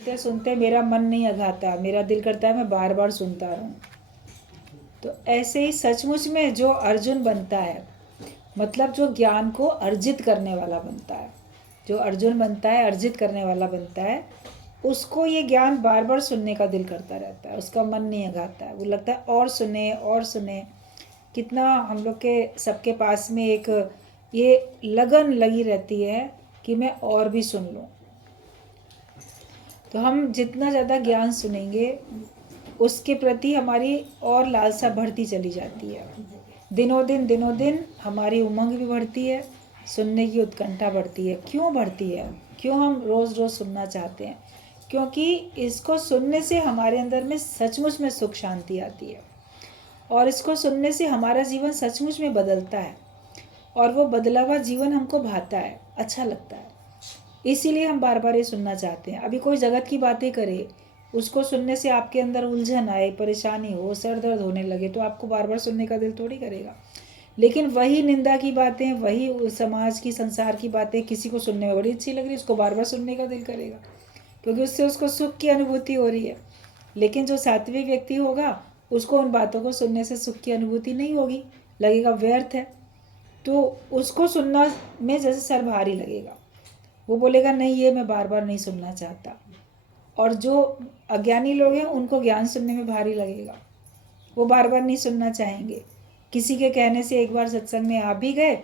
सुनते सुनते मेरा मन नहीं अघाता, मेरा दिल करता है मैं बार बार सुनता रहूं। तो ऐसे ही सचमुच में जो अर्जुन बनता है, मतलब जो ज्ञान को अर्जित करने वाला बनता है, जो अर्जुन बनता है अर्जित करने वाला बनता है, उसको ये ज्ञान बार बार सुनने का दिल करता रहता है, उसका मन नहीं अघाता है, वो लगता है और सुने और सुने। कितना हम लोग के सबके पास में एक ये लगन लगी रहती है कि मैं और भी सुन लूँ। तो हम जितना ज़्यादा ज्ञान सुनेंगे उसके प्रति हमारी और लालसा बढ़ती चली जाती है। दिनों दिन हमारी उमंग भी बढ़ती है, सुनने की उत्कंठा बढ़ती है। क्यों बढ़ती है? क्यों हम रोज़ रोज़ सुनना चाहते हैं? क्योंकि इसको सुनने से हमारे अंदर में सचमुच में सुख शांति आती है, और इसको सुनने से हमारा जीवन सचमुच में बदलता है, और वो बदला हुआ जीवन हमको भाता है, अच्छा लगता है। इसीलिए हम बार बार ये सुनना चाहते हैं। अभी कोई जगत की बातें करे, उसको सुनने से आपके अंदर उलझन आए, परेशानी हो, सर दर्द होने लगे, तो आपको बार बार सुनने का दिल थोड़ी करेगा। लेकिन वही निंदा की बातें, वही समाज की, संसार की बातें किसी को सुनने में बड़ी अच्छी लग रही है, उसको बार बार सुनने का दिल करेगा, क्योंकि उससे उसको सुख की अनुभूति हो रही है। लेकिन जो सात्विक व्यक्ति होगा, उसको उन बातों को सुनने से सुख की अनुभूति नहीं होगी, लगेगा व्यर्थ है, तो उसको सुनना में जैसे सर भारी लगेगा। वो बोलेगा नहीं, ये मैं बार बार नहीं सुनना चाहता। और जो अज्ञानी लोग हैं उनको ज्ञान सुनने में भारी लगेगा, वो बार बार नहीं सुनना चाहेंगे। किसी के कहने से एक बार सत्संग में आ भी गए,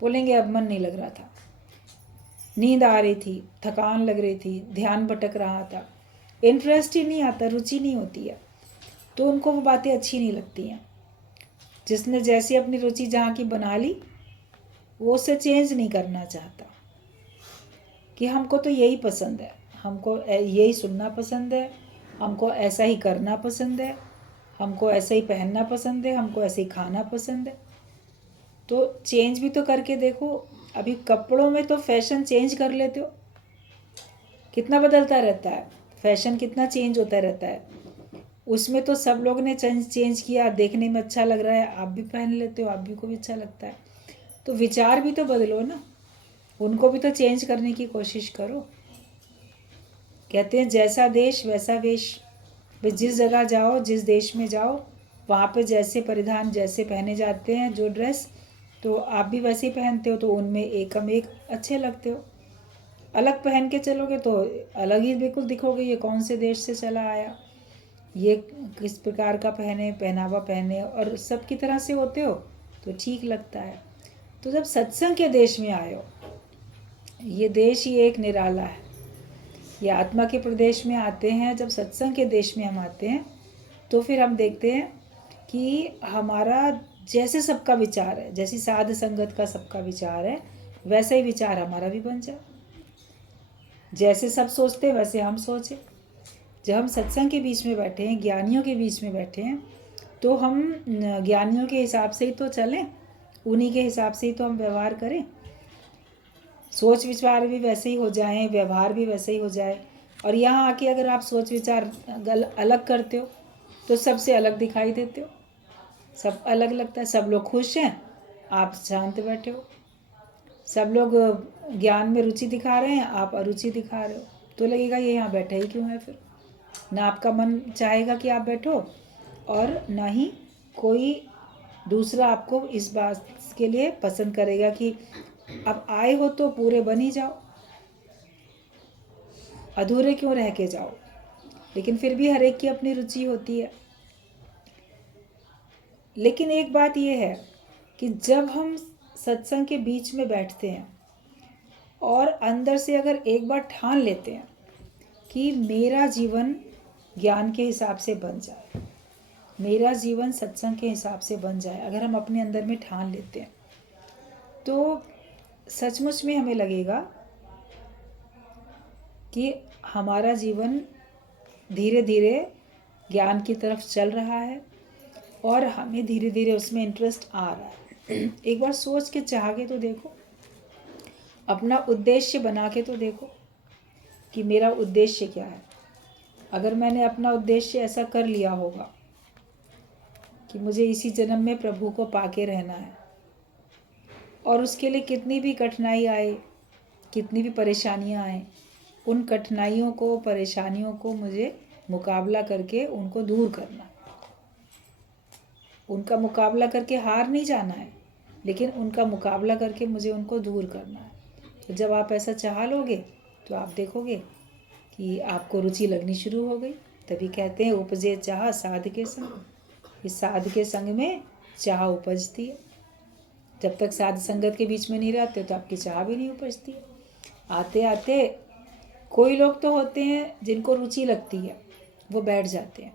बोलेंगे अब मन नहीं लग रहा था, नींद आ रही थी, थकान लग रही थी, ध्यान भटक रहा था, इंटरेस्ट ही नहीं आता, रुचि नहीं होती है, तो उनको वो बातें अच्छी नहीं लगती हैं। जिसने जैसी अपनी रुचि जहाँ की बना ली, वो उसे चेंज नहीं करना चाहता कि हमको तो यही पसंद है, हमको यही सुनना पसंद है, हमको ऐसा ही करना पसंद है, हमको ऐसा ही पहनना पसंद है, हमको ऐसे ही खाना पसंद है। तो चेंज भी तो करके देखो। अभी कपड़ों में तो फैशन चेंज कर लेते हो, कितना बदलता रहता है, फैशन कितना चेंज होता रहता है। उसमें तो सब लोग ने चेंज किया, देखने में अच्छा लग रहा है, आप भी पहन लेते हो, आप भी को भी अच्छा लगता है। तो विचार भी तो बदलो ना, उनको भी तो चेंज करने की कोशिश करो। कहते हैं जैसा देश वैसा वेश। भाई जिस जगह जाओ, जिस देश में जाओ, वहाँ पे जैसे परिधान जैसे पहने जाते हैं जो ड्रेस, तो आप भी वैसे ही पहनते हो, तो उनमें एकम एक अच्छे लगते हो। अलग पहन के चलोगे तो अलग ही बिल्कुल दिखोगे, ये कौन से देश से चला आया, ये किस प्रकार का पहनावा पहने, और सब की तरह से होते हो तो ठीक लगता है। तो जब सत्संग के देश में आए हो, ये देश ही एक निराला है, ये आत्मा के प्रदेश में आते हैं। जब सत्संग के देश में हम आते हैं तो फिर हम देखते हैं कि हमारा जैसे सबका विचार है, जैसी साध संगत का सबका विचार है, वैसा ही विचार हमारा भी बन जाए। जैसे सब सोचते हैं वैसे हम सोचें। जब हम सत्संग के बीच में बैठे हैं, ज्ञानियों के बीच में बैठे हैं, तो हम ज्ञानियों के हिसाब से ही तो चलें, उन्हीं के हिसाब से ही तो हम व्यवहार करें। सोच विचार भी वैसे ही हो जाए, व्यवहार भी वैसे ही हो जाए। और यहाँ आके अगर आप सोच विचार अलग करते हो तो सबसे अलग दिखाई देते हो, सब अलग लगता है। सब लोग खुश हैं, आप शांत बैठे हो। सब लोग ज्ञान में रुचि दिखा रहे हैं, आप अरुचि दिखा रहे हो, तो लगेगा ये यहाँ बैठा ही क्यों है। फिर ना आपका मन चाहेगा कि आप बैठो, और ना ही कोई दूसरा आपको इस बात के लिए पसंद करेगा कि अब आए हो तो पूरे बन ही जाओ, अधूरे क्यों रह के जाओ। लेकिन फिर भी हर एक की अपनी रुचि होती है। लेकिन एक बात यह है कि जब हम सत्संग के बीच में बैठते हैं और अंदर से अगर एक बार ठान लेते हैं कि मेरा जीवन ज्ञान के हिसाब से बन जाए, मेरा जीवन सत्संग के हिसाब से बन जाए, अगर हम अपने अंदर में ठान लेते हैं, तो सचमुच में हमें लगेगा कि हमारा जीवन धीरे धीरे ज्ञान की तरफ चल रहा है, और हमें धीरे धीरे उसमें इंटरेस्ट आ रहा है। एक बार सोच के चाह के तो देखो, अपना उद्देश्य बना के तो देखो कि मेरा उद्देश्य क्या है। अगर मैंने अपना उद्देश्य ऐसा कर लिया होगा कि मुझे इसी जन्म में प्रभु को पाके रहना है, और उसके लिए कितनी भी कठिनाई आए, कितनी भी परेशानियां आए, उन कठिनाइयों को, परेशानियों को मुझे मुकाबला करके उनको दूर करना है। उनका मुकाबला करके हार नहीं जाना है, लेकिन उनका मुकाबला करके मुझे उनको दूर करना है। तो जब आप ऐसा चाह लोगे तो आप देखोगे कि आपको रुचि लगनी शुरू हो गई। तभी कहते हैं उपजे चाह साध के संग। इस साध के संग में चाह उपजती है। जब तक साध संगत के बीच में नहीं रहते तो आपकी चाह भी नहीं उपजती है। आते आते कोई लोग तो होते हैं जिनको रुचि लगती है, वो बैठ जाते हैं,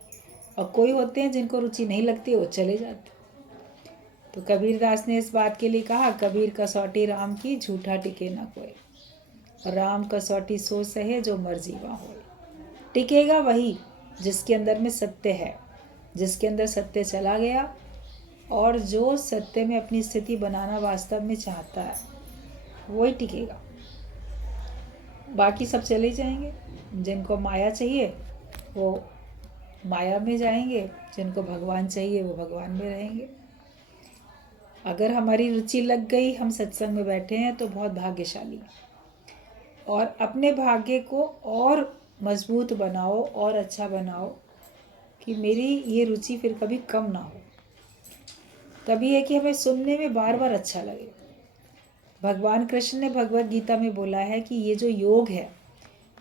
और कोई होते हैं जिनको रुचि नहीं लगती, वो चले जाते हैं। तो कबीरदास ने इस बात के लिए कहा, कबीर कसौटी राम की झूठा टिके ना कोई, राम कसौटी सो सहे जो मर जीवा हो। टिकेगा वही जिसके अंदर में सत्य है, जिसके अंदर सत्य चला गया, और जो सत्य में अपनी स्थिति बनाना वास्तव में चाहता है वही टिकेगा। बाकी सब चले जाएंगे। जिनको माया चाहिए वो माया में जाएंगे, जिनको भगवान चाहिए वो भगवान में रहेंगे। अगर हमारी रुचि लग गई, हम सत्संग में बैठे हैं तो बहुत भाग्यशाली हैं। और अपने भाग्य को और मजबूत बनाओ और अच्छा बनाओ कि मेरी ये रुचि फिर कभी कम ना हो। तभी है कि हमें सुनने में बार बार अच्छा लगे। भगवान कृष्ण ने भगवत गीता में बोला है कि ये जो योग है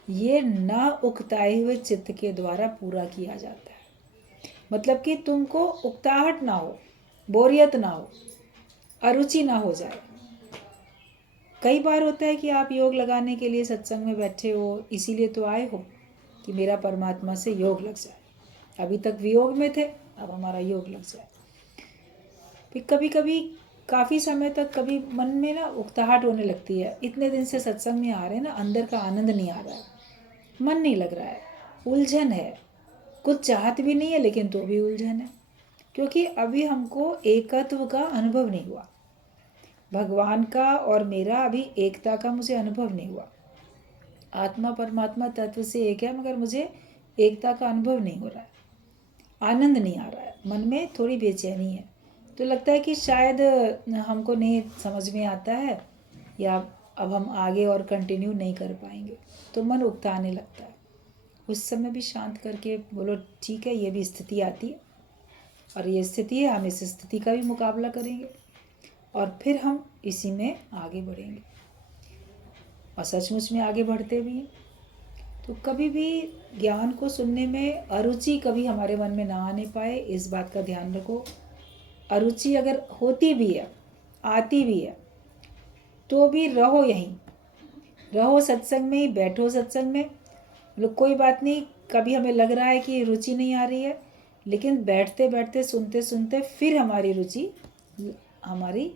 ये ना उकताए हुए चित्त के द्वारा पूरा किया जाता है। मतलब कि तुमको उकताहट ना हो, बोरियत ना हो, अरुचि ना हो जाए। कई बार होता है कि आप योग लगाने के लिए सत्संग में बैठे हो, इसीलिए तो आए हो कि मेरा परमात्मा से योग लग जाए। अभी तक वियोग में थे, अब हमारा योग लग जाए। फिर कभी कभी काफ़ी समय तक कभी मन में ना उकताहट होने लगती है। इतने दिन से सत्संग में आ रहे हैं ना, अंदर का आनंद नहीं आ रहा है, मन नहीं लग रहा है, उलझन है, कुछ चाहत भी नहीं है लेकिन तो भी उलझन है, क्योंकि अभी हमको एकत्व का अनुभव नहीं हुआ। भगवान का और मेरा अभी एकता का मुझे अनुभव नहीं हुआ। आत्मा परमात्मा तत्व से एक है, मगर मुझे एकता का अनुभव नहीं हो रहा है, आनंद नहीं आ रहा है, मन में थोड़ी बेचैनी है। तो लगता है कि शायद हमको नहीं समझ में आता है, या अब हम आगे और कंटिन्यू नहीं कर पाएंगे, तो मन उकताने लगता है। उस समय भी शांत करके बोलो ठीक है, ये भी स्थिति आती है और ये स्थिति है, हम इस स्थिति का भी मुकाबला करेंगे और फिर हम इसी में आगे बढ़ेंगे, और सचमुच में आगे बढ़ते भी हैं। तो कभी भी ज्ञान को सुनने में अरुचि कभी हमारे मन में ना आने पाए, इस बात का ध्यान रखो। अरुचि अगर होती भी है, आती भी है, तो भी रहो यहीं, रहो सत्संग में ही, बैठो सत्संग में। लोग कोई बात नहीं, कभी हमें लग रहा है कि रुचि नहीं आ रही है, लेकिन बैठते बैठते सुनते सुनते फिर हमारी रुचि हमारी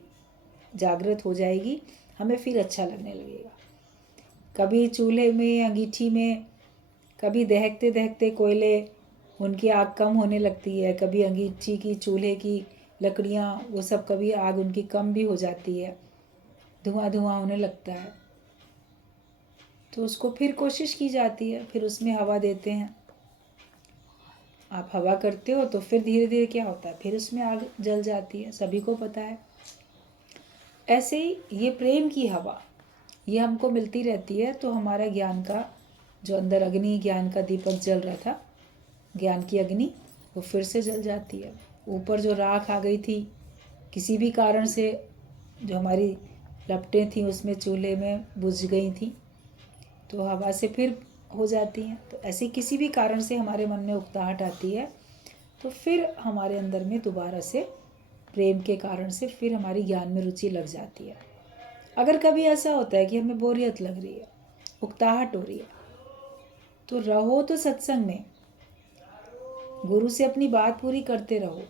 जागृत हो जाएगी, हमें फिर अच्छा लगने लगेगा। कभी चूल्हे में, अंगीठी में, कभी दहकते दहकते कोयले, उनकी आग कम होने लगती है, कभी अंगीठी की, चूल्हे की लकड़ियाँ, वो सब कभी आग उनकी कम भी हो जाती है, धुआं धुआं होने लगता है, तो उसको फिर कोशिश की जाती है, फिर उसमें हवा देते हैं। आप हवा करते हो तो फिर धीरे धीरे क्या होता है, फिर उसमें आग जल जाती है, सभी को पता है। ऐसे ही ये प्रेम की हवा ये हमको मिलती रहती है, तो हमारा ज्ञान का जो अंदर अग्नि, ज्ञान का दीपक जल रहा था, ज्ञान की अग्नि, वो फिर से जल जाती है। ऊपर जो राख आ गई थी किसी भी कारण से, जो हमारी लपटें थी उसमें चूल्हे में बुझ गई थी, तो हवा से फिर हो जाती हैं। तो ऐसे किसी भी कारण से हमारे मन में उकताहट आती है, तो फिर हमारे अंदर में दोबारा से प्रेम के कारण से फिर हमारी ज्ञान में रुचि लग जाती है। अगर कभी ऐसा होता है कि हमें बोरियत लग रही है, उकताहट हो रही है, तो रहो तो सत्संग में, गुरु से अपनी बात पूरी करते रहो।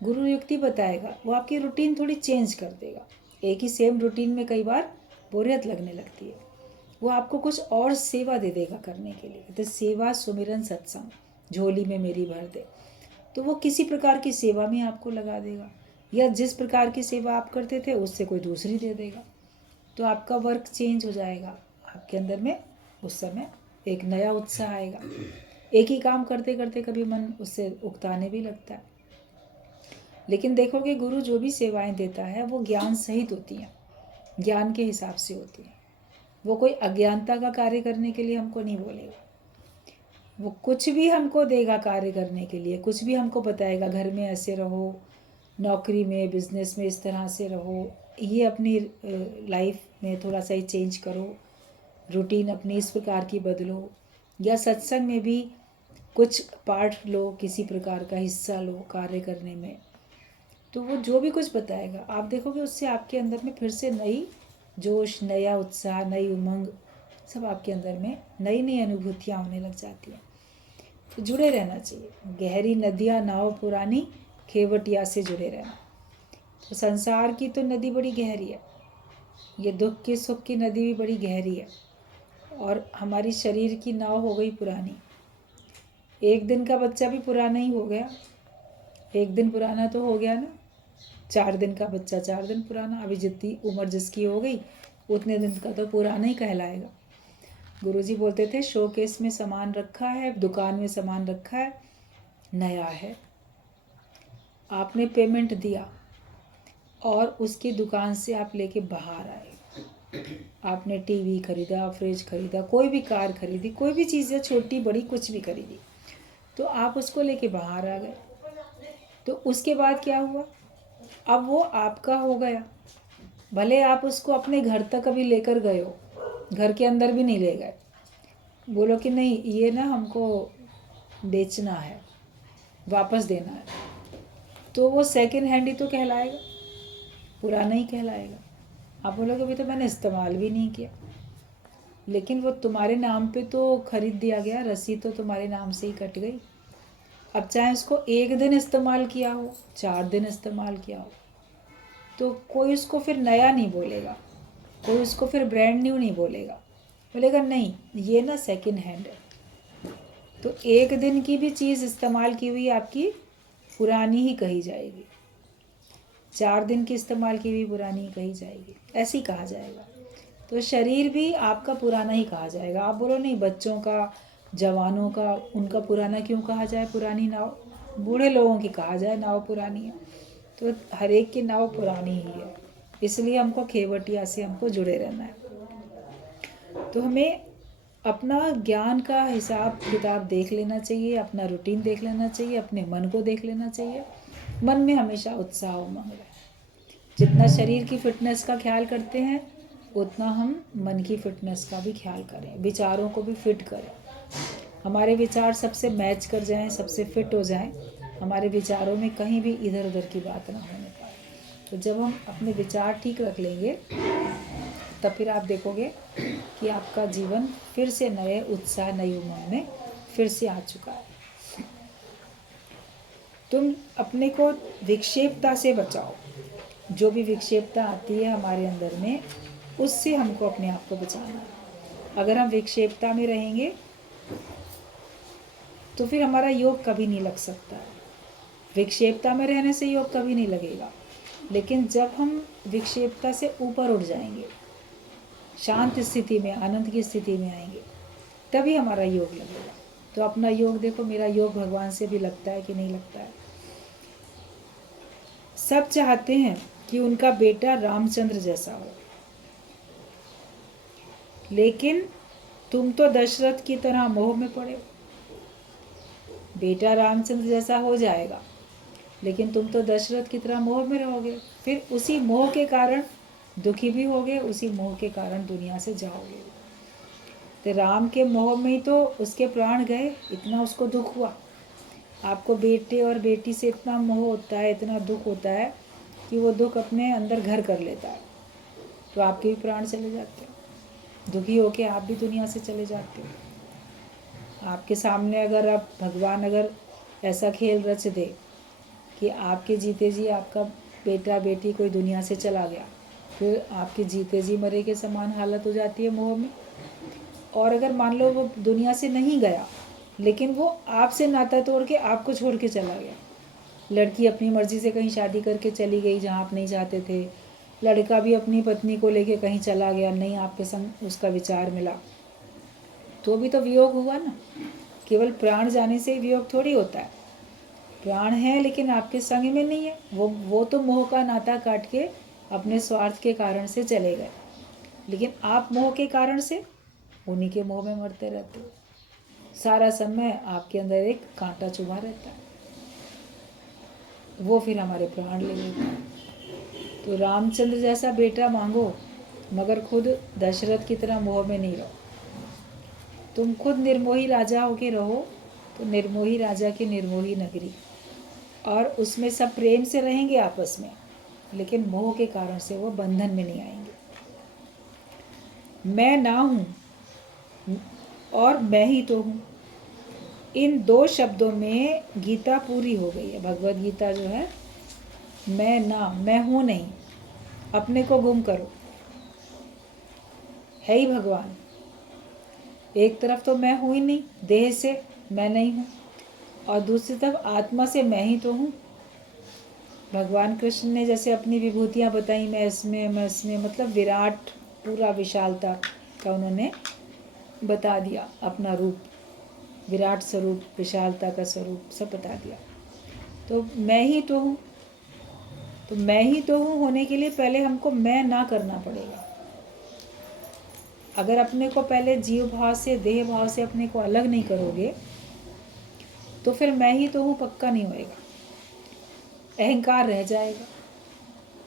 गुरु युक्ति बताएगा, वो आपकी रूटीन थोड़ी चेंज कर देगा। एक ही सेम रूटीन में कई बार बोरियत लगने लगती है, वो आपको कुछ और सेवा दे देगा करने के लिए। तो सेवा सुमिरन सत्संग झोली में मेरी भर दे, तो वो किसी प्रकार की सेवा में आपको लगा देगा, या जिस प्रकार की सेवा आप करते थे उससे कोई दूसरी दे देगा, तो आपका वर्क चेंज हो जाएगा। आपके अंदर में उस समय एक नया उत्साह आएगा। एक ही काम करते करते कभी मन उससे उकताने भी लगता है, लेकिन देखोगे गुरु जो भी सेवाएं देता है वो ज्ञान सहित होती हैं, ज्ञान के हिसाब से होती हैं, वो कोई अज्ञानता का कार्य करने के लिए हमको नहीं बोलेगा। वो कुछ भी हमको देगा कार्य करने के लिए, कुछ भी हमको बताएगा, घर में ऐसे रहो, नौकरी में, बिजनेस में इस तरह से रहो, ये अपनी लाइफ में थोड़ा सा ही चेंज करो, रूटीन अपनी इस प्रकार की बदलो, या सत्संग में भी कुछ पार्ट लो, किसी प्रकार का हिस्सा लो कार्य करने में। तो वो जो भी कुछ बताएगा आप देखोगे उससे आपके अंदर में फिर से नई जोश, नया उत्साह, नई उमंग, सब आपके अंदर में नई नई अनुभूतियाँ होने लग जाती हैं। तो जुड़े रहना चाहिए। गहरी नदियाँ नाव पुरानी, खेवटिया से जुड़े रहना। तो संसार की तो नदी बड़ी गहरी है, ये दुख की सुख की नदी भी बड़ी गहरी है, और हमारी शरीर की नाव हो गई पुरानी। एक दिन का बच्चा भी पुराना ही हो गया, एक दिन पुराना तो हो गया ना। 4 दिन का बच्चा 4 दिन पुराना, अभी जितनी उम्र जिसकी हो गई उतने दिन का तो पुराना ही कहलाएगा। गुरुजी बोलते थे शोकेस में सामान रखा है, दुकान में सामान रखा है, नया है, आपने पेमेंट दिया और उसकी दुकान से आप लेके बाहर आए, आपने टीवी खरीदा, फ्रिज खरीदा, कोई भी कार खरीदी, कोई भी चीज़ है छोटी बड़ी कुछ भी खरीदी, तो आप उसको लेके बाहर आ गए। तो उसके बाद क्या हुआ, अब वो आपका हो गया। भले आप उसको अपने घर तक अभी लेकर गए हो, घर के अंदर भी नहीं ले गए, बोलो कि नहीं ये ना हमको बेचना है, वापस देना है, तो वो सेकंड हैंड ही तो कहलाएगा, पुराना ही कहलाएगा। आप बोलोगे अभी तो मैंने इस्तेमाल भी नहीं किया, लेकिन वो तुम्हारे नाम पे तो खरीद दिया गया, रसीद तो तुम्हारे नाम से ही कट गई। अब चाहे उसको 1 दिन इस्तेमाल किया हो, 4 दिन इस्तेमाल किया हो, तो कोई उसको फिर नया नहीं बोलेगा, कोई उसको फिर ब्रांड न्यू नहीं बोलेगा, बोलेगा नहीं ये ना सेकंड हैंड है। तो 1 दिन की भी चीज़ इस्तेमाल की हुई आपकी पुरानी ही कही जाएगी, 4 दिन की इस्तेमाल की हुई पुरानी ही कही जाएगी, ऐसे ही कहा जाएगा। तो शरीर भी आपका पुराना ही कहा जाएगा। आप बोलो नहीं बच्चों का, जवानों का, उनका पुराना क्यों कहा जाए, पुरानी नाव, बूढ़े लोगों की कहा जाए नाव पुरानी है, तो हर एक की नाव पुरानी ही है। इसलिए हमको खेवटिया से हमको जुड़े रहना है। तो हमें अपना ज्ञान का हिसाब किताब देख लेना चाहिए, अपना रूटीन देख लेना चाहिए, अपने मन को देख लेना चाहिए। मन में हमेशा उत्साह उमंग रहे। जितना शरीर की फिटनेस का ख्याल करते हैं उतना हम मन की फिटनेस का भी ख्याल करें, विचारों को भी फिट करें। हमारे विचार सबसे मैच कर जाएं, सबसे फिट हो जाएं, हमारे विचारों में कहीं भी इधर उधर की बात ना होने पाए। तो जब हम अपने विचार ठीक रख लेंगे तब फिर आप देखोगे कि आपका जीवन फिर से नए उत्साह, नई उमंग में फिर से आ चुका है। तुम अपने को विक्षेपता से बचाओ। जो भी विक्षेपता आती है हमारे अंदर में, उससे हमको अपने आप को बचाना है। अगर हम विक्षेपता में रहेंगे तो फिर हमारा योग कभी नहीं लग सकता है। विक्षेपता में रहने से योग कभी नहीं लगेगा। लेकिन जब हम विक्षेपता से ऊपर उठ जाएंगे, शांत स्थिति में, आनंद की स्थिति में आएंगे, तभी हमारा योग लगेगा। तो अपना योग देखो, मेरा योग भगवान से भी लगता है कि नहीं लगता है। सब चाहते हैं कि उनका बेटा रामचंद्र जैसा हो, लेकिन तुम तो दशरथ की तरह मोह में पड़े हो। बेटा रामचंद्र जैसा हो जाएगा, लेकिन तुम तो दशरथ की तरह मोह में रहोगे, फिर उसी मोह के कारण दुखी भी होगे, उसी मोह के कारण दुनिया से जाओगे। तो राम के मोह में ही तो उसके प्राण गए, इतना उसको दुख हुआ। आपको बेटे और बेटी से इतना मोह होता है, इतना दुख होता है कि वो दुख अपने अंदर घर कर लेता है, तो आपके भी प्राण चले जाते हैं, दुखी होके आप भी दुनिया से चले जाते हो। आपके सामने अगर आप भगवान अगर ऐसा खेल रच दे कि आपके जीते जी आपका बेटा बेटी कोई दुनिया से चला गया, फिर आपके जीते जी मरे के समान हालत हो जाती है मोह में। और अगर मान लो वो दुनिया से नहीं गया, लेकिन वो आपसे नाता तोड़ के आपको छोड़ के चला गया। लड़की अपनी मर्जी से कहीं शादी करके चली गई जहाँ आप नहीं चाहते थे, लड़का भी अपनी पत्नी को लेके कहीं चला गया, नहीं आपके संग उसका विचार मिला, तो भी तो वियोग हुआ ना। केवल प्राण जाने से वियोग थोड़ी होता है। प्राण है लेकिन आपके संग में नहीं है, वो तो मोह का नाता काट के अपने स्वार्थ के कारण से चले गए। लेकिन आप मोह के कारण से उन्हीं के मोह में मरते रहते हो। सारा समय आपके अंदर एक कांटा चुभा रहता है, वो फिर हमारे प्राण ले लेता है। तो रामचंद्र जैसा बेटा मांगो, मगर खुद दशरथ की तरह मोह में नहीं रहो। तुम खुद निर्मोही राजा होके रहो तो निर्मोही राजा की निर्मोही नगरी, और उसमें सब प्रेम से रहेंगे आपस में, लेकिन मोह के कारण से वो बंधन में नहीं आएंगे। मैं ना हूँ और मैं ही तो हूँ, इन दो शब्दों में गीता पूरी हो गई है। भगवत गीता जो है, मैं ना, मैं हूँ नहीं, अपने को गुम करो, है ही भगवान। एक तरफ तो मैं हूँ ही नहीं, देह से मैं नहीं हूँ, और दूसरी तरफ आत्मा से मैं ही तो हूँ। भगवान कृष्ण ने जैसे अपनी विभूतियाँ बताई, मैं इसमें मतलब विराट पूरा विशालता का उन्होंने बता दिया, अपना रूप, विराट स्वरूप, विशालता का स्वरूप सब बता दिया। तो मैं ही तो हूँ, तो मैं ही तो हूँ होने के लिए पहले हमको मैं ना करना पड़ेगा। अगर अपने को पहले जीव भाव से, देह भाव से अपने को अलग नहीं करोगे तो फिर मैं ही तो हूँ पक्का नहीं होएगा, अहंकार रह जाएगा।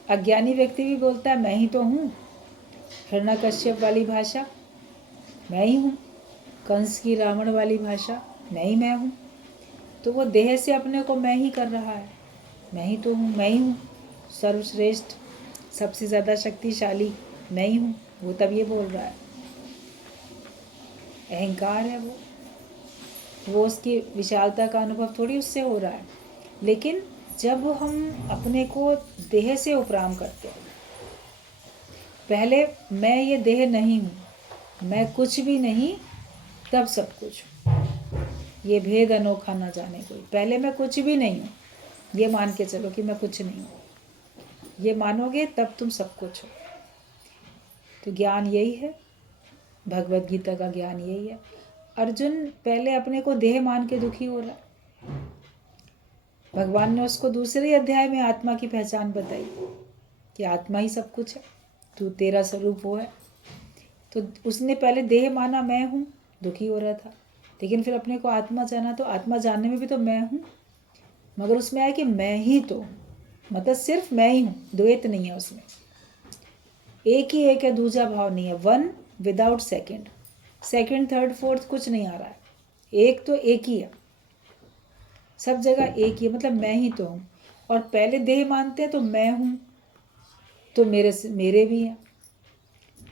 अज्ञानी व्यक्ति भी बोलता है मैं ही तो हूँ, हिरण्यकश्यप वाली भाषा मैं ही हूँ, कंस की रावण वाली भाषा मैं ही मैं हूँ। तो वो देह से अपने को मैं ही कर रहा है, मैं ही तो हूँ, मैं ही हूँ सर्वश्रेष्ठ, सबसे ज़्यादा शक्तिशाली मैं ही हूँ, वो तब ये बोल रहा है। अहंकार है वो उसकी विशालता का अनुभव थोड़ी उससे हो रहा है। लेकिन जब हम अपने को देह से उपराम करते हैं, पहले मैं ये देह नहीं हूँ, मैं कुछ भी नहीं, तब सब कुछ, ये भेद अनोखा ना जाने कोई। पहले मैं कुछ भी नहीं हूँ, ये मान के चलो कि मैं कुछ नहीं हूँ, ये मानोगे तब तुम सब कुछ हो। तो ज्ञान यही है, भगवत गीता का ज्ञान यही है। अर्जुन पहले अपने को देह मान के दुखी हो रहा है, भगवान ने उसको दूसरे अध्याय में आत्मा की पहचान बताई कि आत्मा ही सब कुछ है, तू तेरा स्वरूप वो है। तो उसने पहले देह माना, मैं हूँ, दुखी हो रहा था, लेकिन फिर अपने को आत्मा जाना, तो आत्मा जानने में भी तो मैं हूँ, मगर उसमें आया कि मैं ही तो, मतलब सिर्फ मैं ही हूँ, द्वैत नहीं है उसमें, एक ही एक है, दूसरा भाव नहीं है, one without second, second third fourth कुछ नहीं आ रहा है, एक तो एक ही है, सब जगह एक ही है, मतलब मैं ही तो हूँ। और पहले देह मानते हैं तो मैं हूँ, तो मेरे भी हैं,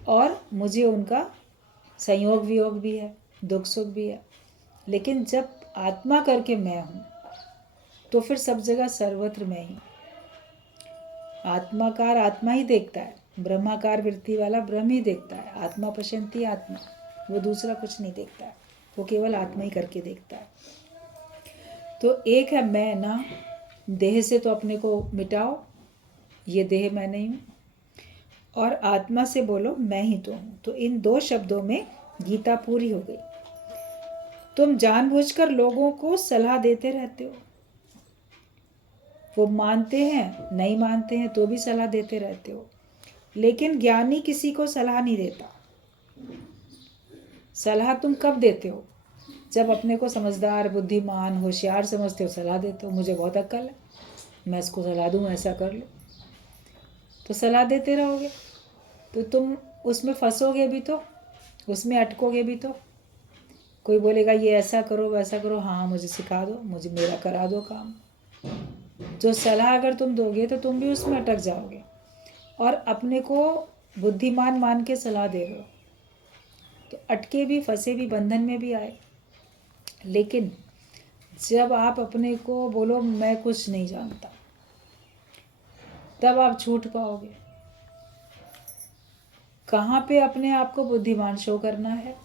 और मुझे उनका संयोग वियोग भी है, दुख सुख भी है। लेकिन जब आत्मा करके मैं हूँ तो फिर सब जगह सर्वत्र मैं ही। आत्माकार आत्मा ही देखता है, ब्रह्माकार वृत्ति वाला ब्रह्म ही देखता है, आत्मा पश्यन्ति आत्मा, वो दूसरा कुछ नहीं देखता है, वो केवल आत्मा ही करके देखता है। तो एक है मैं ना, देह से तो अपने को मिटाओ, ये देह मैं नहीं हूँ, और आत्मा से बोलो मैं ही तो हूँ। तो इन दो शब्दों में गीता पूरी हो गई। तुम जानबूझकर लोगों को सलाह देते रहते हो, वो मानते हैं नहीं मानते हैं तो भी सलाह देते रहते हो, लेकिन ज्ञानी किसी को सलाह नहीं देता। सलाह तुम कब देते हो? जब अपने को समझदार, बुद्धिमान, होशियार समझते हो, सलाह देते हो, मुझे बहुत अक्ल है, मैं इसको सलाह दूँ ऐसा कर लो, तो सलाह देते रहोगे तो तुम उसमें फंसोगे भी, तो उसमें अटकोगे भी। तो कोई बोलेगा ये ऐसा करो वैसा करो, हाँ मुझे सिखा दो, मुझे मेरा करा दो काम, जो सलाह अगर तुम दोगे तो तुम भी उसमें अटक जाओगे, और अपने को बुद्धिमान मान के सलाह दे रहे हो तो अटके भी, फंसे भी, बंधन में भी आए। लेकिन जब आप अपने को बोलो मैं कुछ नहीं जानता, तब आप छूट पाओगे। कहाँ पे अपने आप को बुद्धिमान शो करना है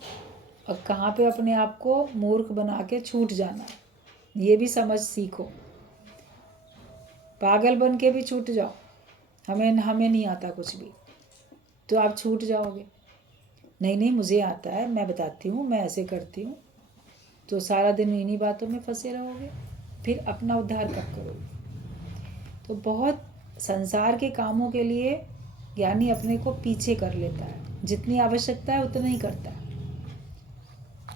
और कहाँ पे अपने आप को मूर्ख बना के छूट जाना है, ये भी समझ सीखो। पागल बन के भी छूट जाओ, हमें नहीं आता कुछ भी, तो आप छूट जाओगे। नहीं मुझे आता है, मैं बताती हूँ, मैं ऐसे करती हूँ, तो सारा दिन इन्हीं बातों में फंसे रहोगे, फिर अपना उद्धार कब करोगे? तो बहुत संसार के कामों के लिए ज्ञानी अपने को पीछे कर लेता है, जितनी आवश्यकता है उतना ही करता है।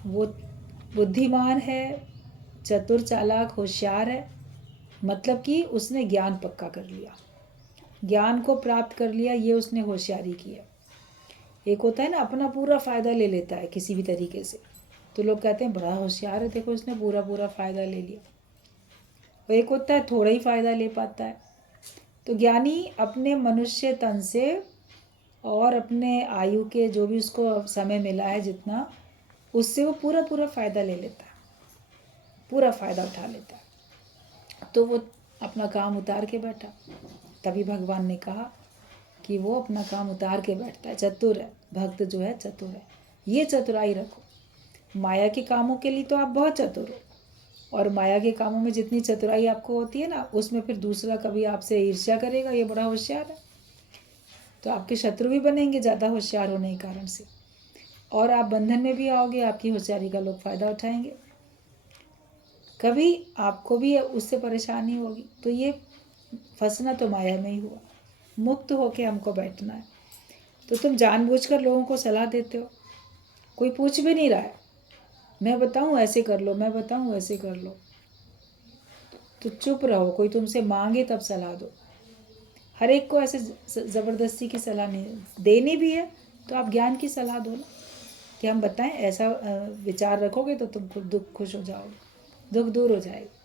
वो बुद्धिमान है, चतुर चालाक होशियार है, मतलब कि उसने ज्ञान पक्का कर लिया, ज्ञान को प्राप्त कर लिया, ये उसने होशियारी की है। एक होता है ना अपना पूरा फ़ायदा ले लेता है किसी भी तरीके से, तो लोग कहते हैं बड़ा होशियार है, देखो इसने पूरा पूरा फ़ायदा ले लिया। और एक होता है थोड़ा ही फ़ायदा ले पाता है। तो ज्ञानी अपने मनुष्य तन से और अपने आयु के जो भी उसको समय मिला है जितना, उससे वो पूरा पूरा फ़ायदा ले लेता है, पूरा फ़ायदा उठा लेता है। तो वो अपना काम उतार के बैठा। तभी भगवान ने कहा कि वो अपना काम उतार के बैठता है, चतुर है, भक्त जो है चतुर है। ये चतुराई रखो। माया के कामों के लिए तो आप बहुत चतुर हो, और माया के कामों में जितनी चतुराई आपको होती है ना, उसमें फिर दूसरा कभी आपसे ईर्ष्या करेगा, ये बड़ा होशियार है, तो आपके शत्रु भी बनेंगे ज़्यादा होशियार होने के कारण से, और आप बंधन में भी आओगे, आपकी होशियारी का लोग फ़ायदा उठाएंगे, कभी आपको भी उससे परेशानी होगी। तो ये फंसना तो माया में ही हुआ। मुक्त होके हमको बैठना है। तो तुम जानबूझकर लोगों को सलाह देते हो, कोई पूछ भी नहीं रहा है, मैं बताऊं ऐसे कर लो, मैं बताऊं ऐसे कर लो, तो चुप रहो। कोई तुमसे मांगे तब सलाह दो। हर एक को ऐसे ज़बरदस्ती की सलाह नहीं देनी भी है, तो आप ज्ञान की सलाह दो ना, कि हम बताएं ऐसा विचार रखोगे तो तुम खुद दुख खुश हो जाओगे, दुख दूर हो जाएगा।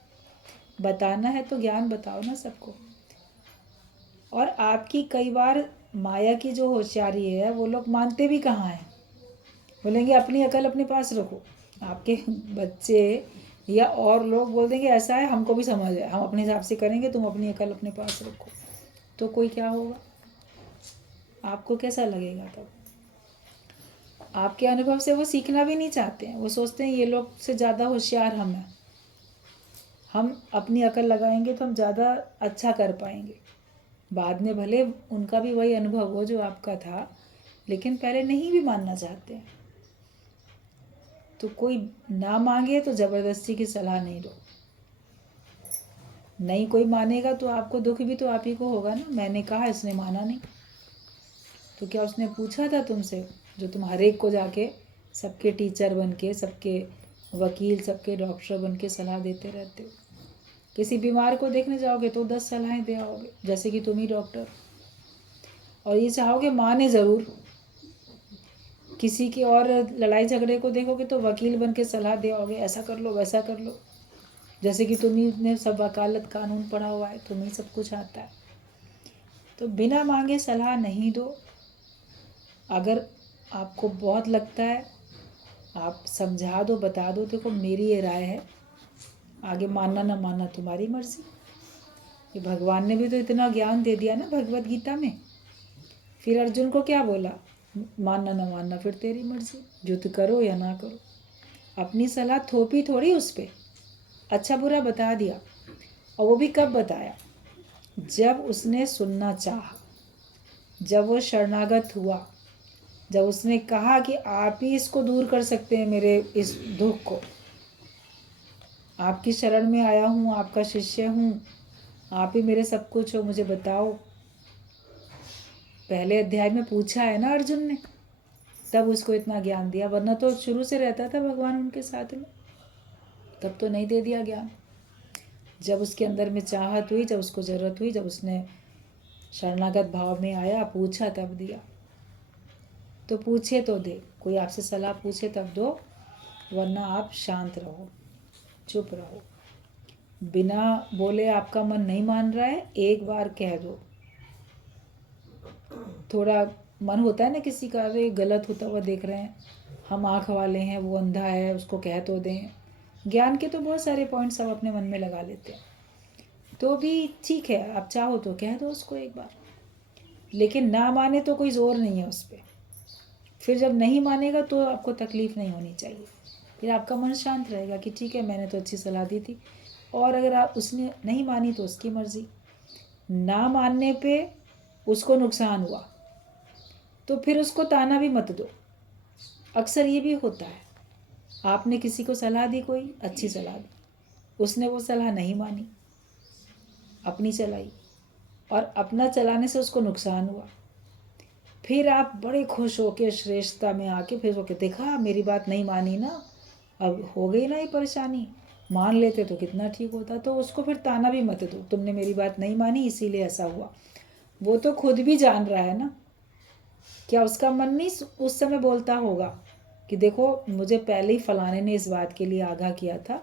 बताना है तो ज्ञान बताओ ना सबको। और आपकी कई बार माया की जो होशियारी है वो लोग मानते भी कहाँ हैं, बोलेंगे अपनी अकल अपने पास रखो। आपके बच्चे या और लोग बोल देंगे ऐसा है, हमको भी समझ है, हम अपने हिसाब से करेंगे, तुम अपनी अकल अपने पास रखो। तो कोई क्या होगा, आपको कैसा लगेगा तब? आपके अनुभव से वो सीखना भी नहीं चाहते हैं, वो सोचते हैं ये लोग से ज़्यादा होशियार हम हैं, हम अपनी अकल लगाएंगे तो हम ज़्यादा अच्छा कर पाएंगे। बाद में भले उनका भी वही अनुभव हो जो आपका था, लेकिन पहले नहीं भी मानना चाहते हैं। तो कोई ना मांगे तो ज़बरदस्ती की सलाह नहीं दो। नहीं कोई मानेगा तो आपको दुख भी तो आप ही को होगा ना, मैंने कहा इसने माना नहीं, तो क्या उसने पूछा था तुमसे? जो तुम हर एक को जाके सबके टीचर बन के, सबके वकील, सबके डॉक्टर बन के सलाह देते रहते हो। किसी बीमार को देखने जाओगे तो 10 सलाहें दे आओगे, जैसे कि तुम ही डॉक्टर, और ये चाहोगे माने ज़रूर। किसी की और लड़ाई झगड़े को देखोगे तो वकील बन के सलाह दे आओगे, ऐसा कर लो वैसा कर लो, जैसे कि तुम ही ने सब वकालत कानून पढ़ा हुआ है, तुम्हें सब कुछ आता है। तो बिना मांगे सलाह नहीं दो। अगर आपको बहुत लगता है, आप समझा दो, बता दो, देखो मेरी ये राय है, आगे मानना ना मानना तुम्हारी मर्जी। ये भगवान ने भी तो इतना ज्ञान दे दिया ना भगवत गीता में। फिर अर्जुन को क्या बोला, मानना ना मानना फिर तेरी मर्जी, युद्ध करो या ना करो। अपनी सलाह थोपी थोड़ी उस पर, अच्छा बुरा बता दिया। और वो भी कब बताया, जब उसने सुनना चाहा, जब वो शरणागत हुआ, जब उसने कहा कि आप ही इसको दूर कर सकते हैं, मेरे इस दुख को, आपकी शरण में आया हूँ, आपका शिष्य हूँ, आप ही मेरे सब कुछ हो, मुझे बताओ। पहले अध्याय में पूछा है ना अर्जुन ने, तब उसको इतना ज्ञान दिया, वरना तो शुरू से रहता था भगवान उनके साथ में, तब तो नहीं दे दिया ज्ञान। जब उसके अंदर में चाहत हुई, जब उसको ज़रूरत हुई, जब उसने शरणागत भाव में आया, पूछा तब दिया। तो पूछे तो दे, कोई आपसे सलाह पूछे तब दो, वरना आप शांत रहो, चुप रहो। बिना बोले आपका मन नहीं मान रहा है, एक बार कह दो। थोड़ा मन होता है ना किसी का, अरे गलत होता हुआ देख रहे हैं, हम आँख वाले हैं, वो अंधा है, उसको कह तो दें। ज्ञान के तो बहुत सारे पॉइंट्स सब अपने मन में लगा लेते हैं, तो भी ठीक है, आप चाहो तो कह दो उसको एक बार, लेकिन ना माने तो कोई ज़ोर नहीं है उस पर। फिर जब नहीं मानेगा तो आपको तकलीफ़ नहीं होनी चाहिए, फिर आपका मन शांत रहेगा कि ठीक है मैंने तो अच्छी सलाह दी थी। और अगर आप उसने नहीं मानी तो उसकी मर्ज़ी। ना मानने पे उसको नुकसान हुआ तो फिर उसको ताना भी मत दो। अक्सर ये भी होता है, आपने किसी को सलाह दी, कोई अच्छी सलाह दी, उसने वो सलाह नहीं मानी, अपनी चलाई, और अपना चलाने से उसको नुकसान हुआ, फिर आप बड़े खुश होके श्रेष्ठता में आके फिर होके देखा मेरी बात नहीं मानी ना, अब हो गई ना ये परेशानी, मान लेते तो कितना ठीक होता। तो उसको फिर ताना भी मत दो, तुमने मेरी बात नहीं मानी इसीलिए ऐसा हुआ। वो तो खुद भी जान रहा है ना, क्या उसका मन नहीं उस समय बोलता होगा कि देखो मुझे पहले ही फलाने ने इस बात के लिए आगाह किया था,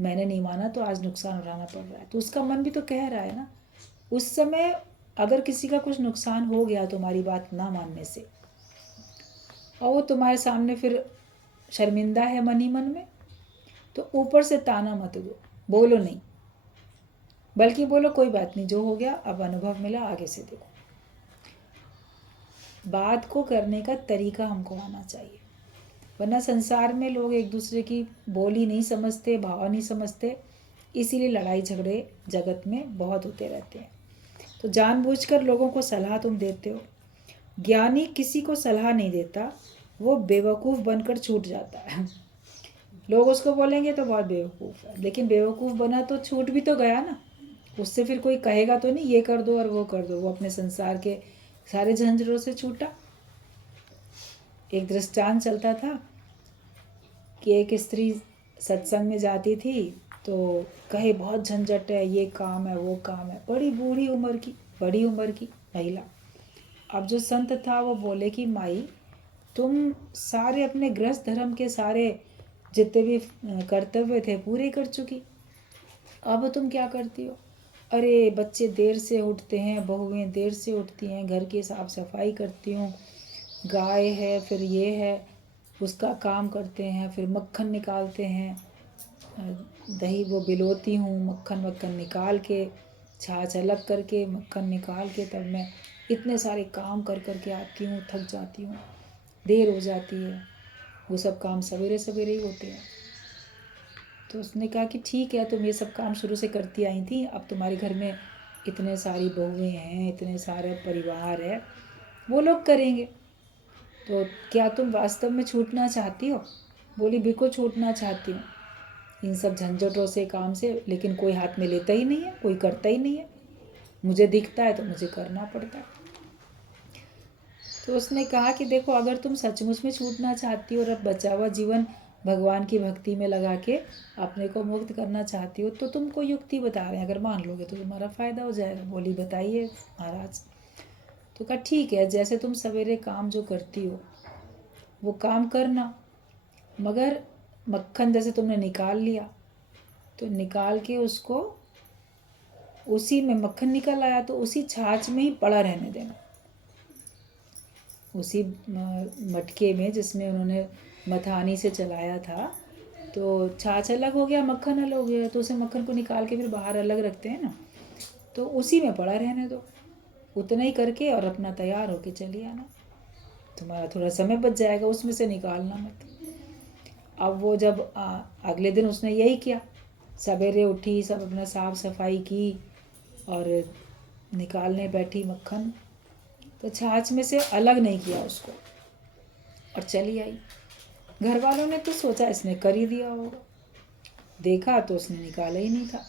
मैंने नहीं माना तो आज नुकसान उठाना पड़ रहा है। तो उसका मन भी तो कह रहा है ना उस समय, अगर किसी का कुछ नुकसान हो गया तुम्हारी बात ना मानने से, और वो तुम्हारे सामने फिर शर्मिंदा है मन ही मन में, तो ऊपर से ताना मत दो, बोलो नहीं, बल्कि बोलो कोई बात नहीं, जो हो गया अब अनुभव मिला, आगे से देखो। बात को करने का तरीका हमको आना चाहिए, वरना संसार में लोग एक दूसरे की बोली नहीं समझते, भाव नहीं समझते, इसीलिए लड़ाई झगड़े जगत में बहुत होते रहते हैं। तो जानबूझकर लोगों को सलाह तुम देते हो। ज्ञानी किसी को सलाह नहीं देता, वो बेवकूफ़ बनकर छूट जाता है। लोग उसको बोलेंगे तो बहुत बेवकूफ़ है, लेकिन बेवकूफ़ बना तो छूट भी तो गया ना, उससे फिर कोई कहेगा तो नहीं ये कर दो और वो कर दो, वो अपने संसार के सारे झंझटों से छूटा। एक दृष्टांत चलता था कि एक स्त्री सत्संग में जाती थी, तो कहे बहुत झंझट है, ये काम है वो काम है, बड़ी बूढ़ी उम्र की, बड़ी उम्र की महिला। अब जो संत था वो बोले कि माई तुम सारे अपने गृहस्थ धर्म के सारे जितने भी कर्तव्य थे पूरे कर चुकी, अब तुम क्या करती हो? अरे बच्चे देर से उठते हैं, बहुएं देर से उठती हैं, घर की साफ सफाई करती हूँ, गाय है फिर ये है उसका काम करते हैं, फिर मक्खन निकालते हैं, दही वो बिलोती हूँ, मक्खन वक्खन निकाल के छाछ अलग करके मक्खन निकाल के तब मैं इतने सारे काम कर कर के आती हूँ, थक जाती हूँ, देर हो जाती है, वो सब काम सवेरे सवेरे ही होते हैं। तो उसने कहा कि ठीक है तुम ये सब काम शुरू से करती आई थी, अब तुम्हारे घर में इतने सारी बहुएं हैं, इतने सारे परिवार है, वो लोग करेंगे, तो क्या तुम वास्तव में छूटना चाहती हो? बोली बिल्कुल छूटना चाहती हूँ इन सब झंझटों से, काम से, लेकिन कोई हाथ में लेता ही नहीं है, कोई करता ही नहीं है, मुझे दिखता है तो मुझे करना पड़ता है। तो उसने कहा कि देखो अगर तुम सचमुच में छूटना चाहती हो और अब बचा हुआ जीवन भगवान की भक्ति में लगा के अपने को मुक्त करना चाहती हो, तो तुमको युक्ति बता रहे हैं, अगर मान लोगे तो तुम्हारा फ़ायदा हो जाएगा। बोली बताइए महाराज। तो कहा ठीक है, जैसे तुम सवेरे काम जो करती हो वो काम करना, मगर मक्खन जैसे तुमने निकाल लिया तो निकाल के उसको उसी में मक्खन निकल आया तो उसी छाछ में ही पड़ा रहने देना, उसी मटके में जिसमें उन्होंने मथानी से चलाया था, तो छाछ अलग हो गया मक्खन अलग हो गया, तो उसे मक्खन को निकाल के फिर बाहर अलग रखते हैं ना, तो उसी में पड़ा रहने दो, उतना ही करके और अपना तैयार होके चली आना, तुम्हारा थोड़ा समय बच जाएगा, उसमें से निकालना मत। अब वो जब अगले दिन उसने यही किया, सवेरे उठी, सब अपना साफ सफाई की और निकालने बैठी मक्खन, तो छाछ में से अलग नहीं किया उसको और चली आई। घर वालों ने तो सोचा इसने कर ही दिया होगा, देखा तो उसने निकाला ही नहीं था,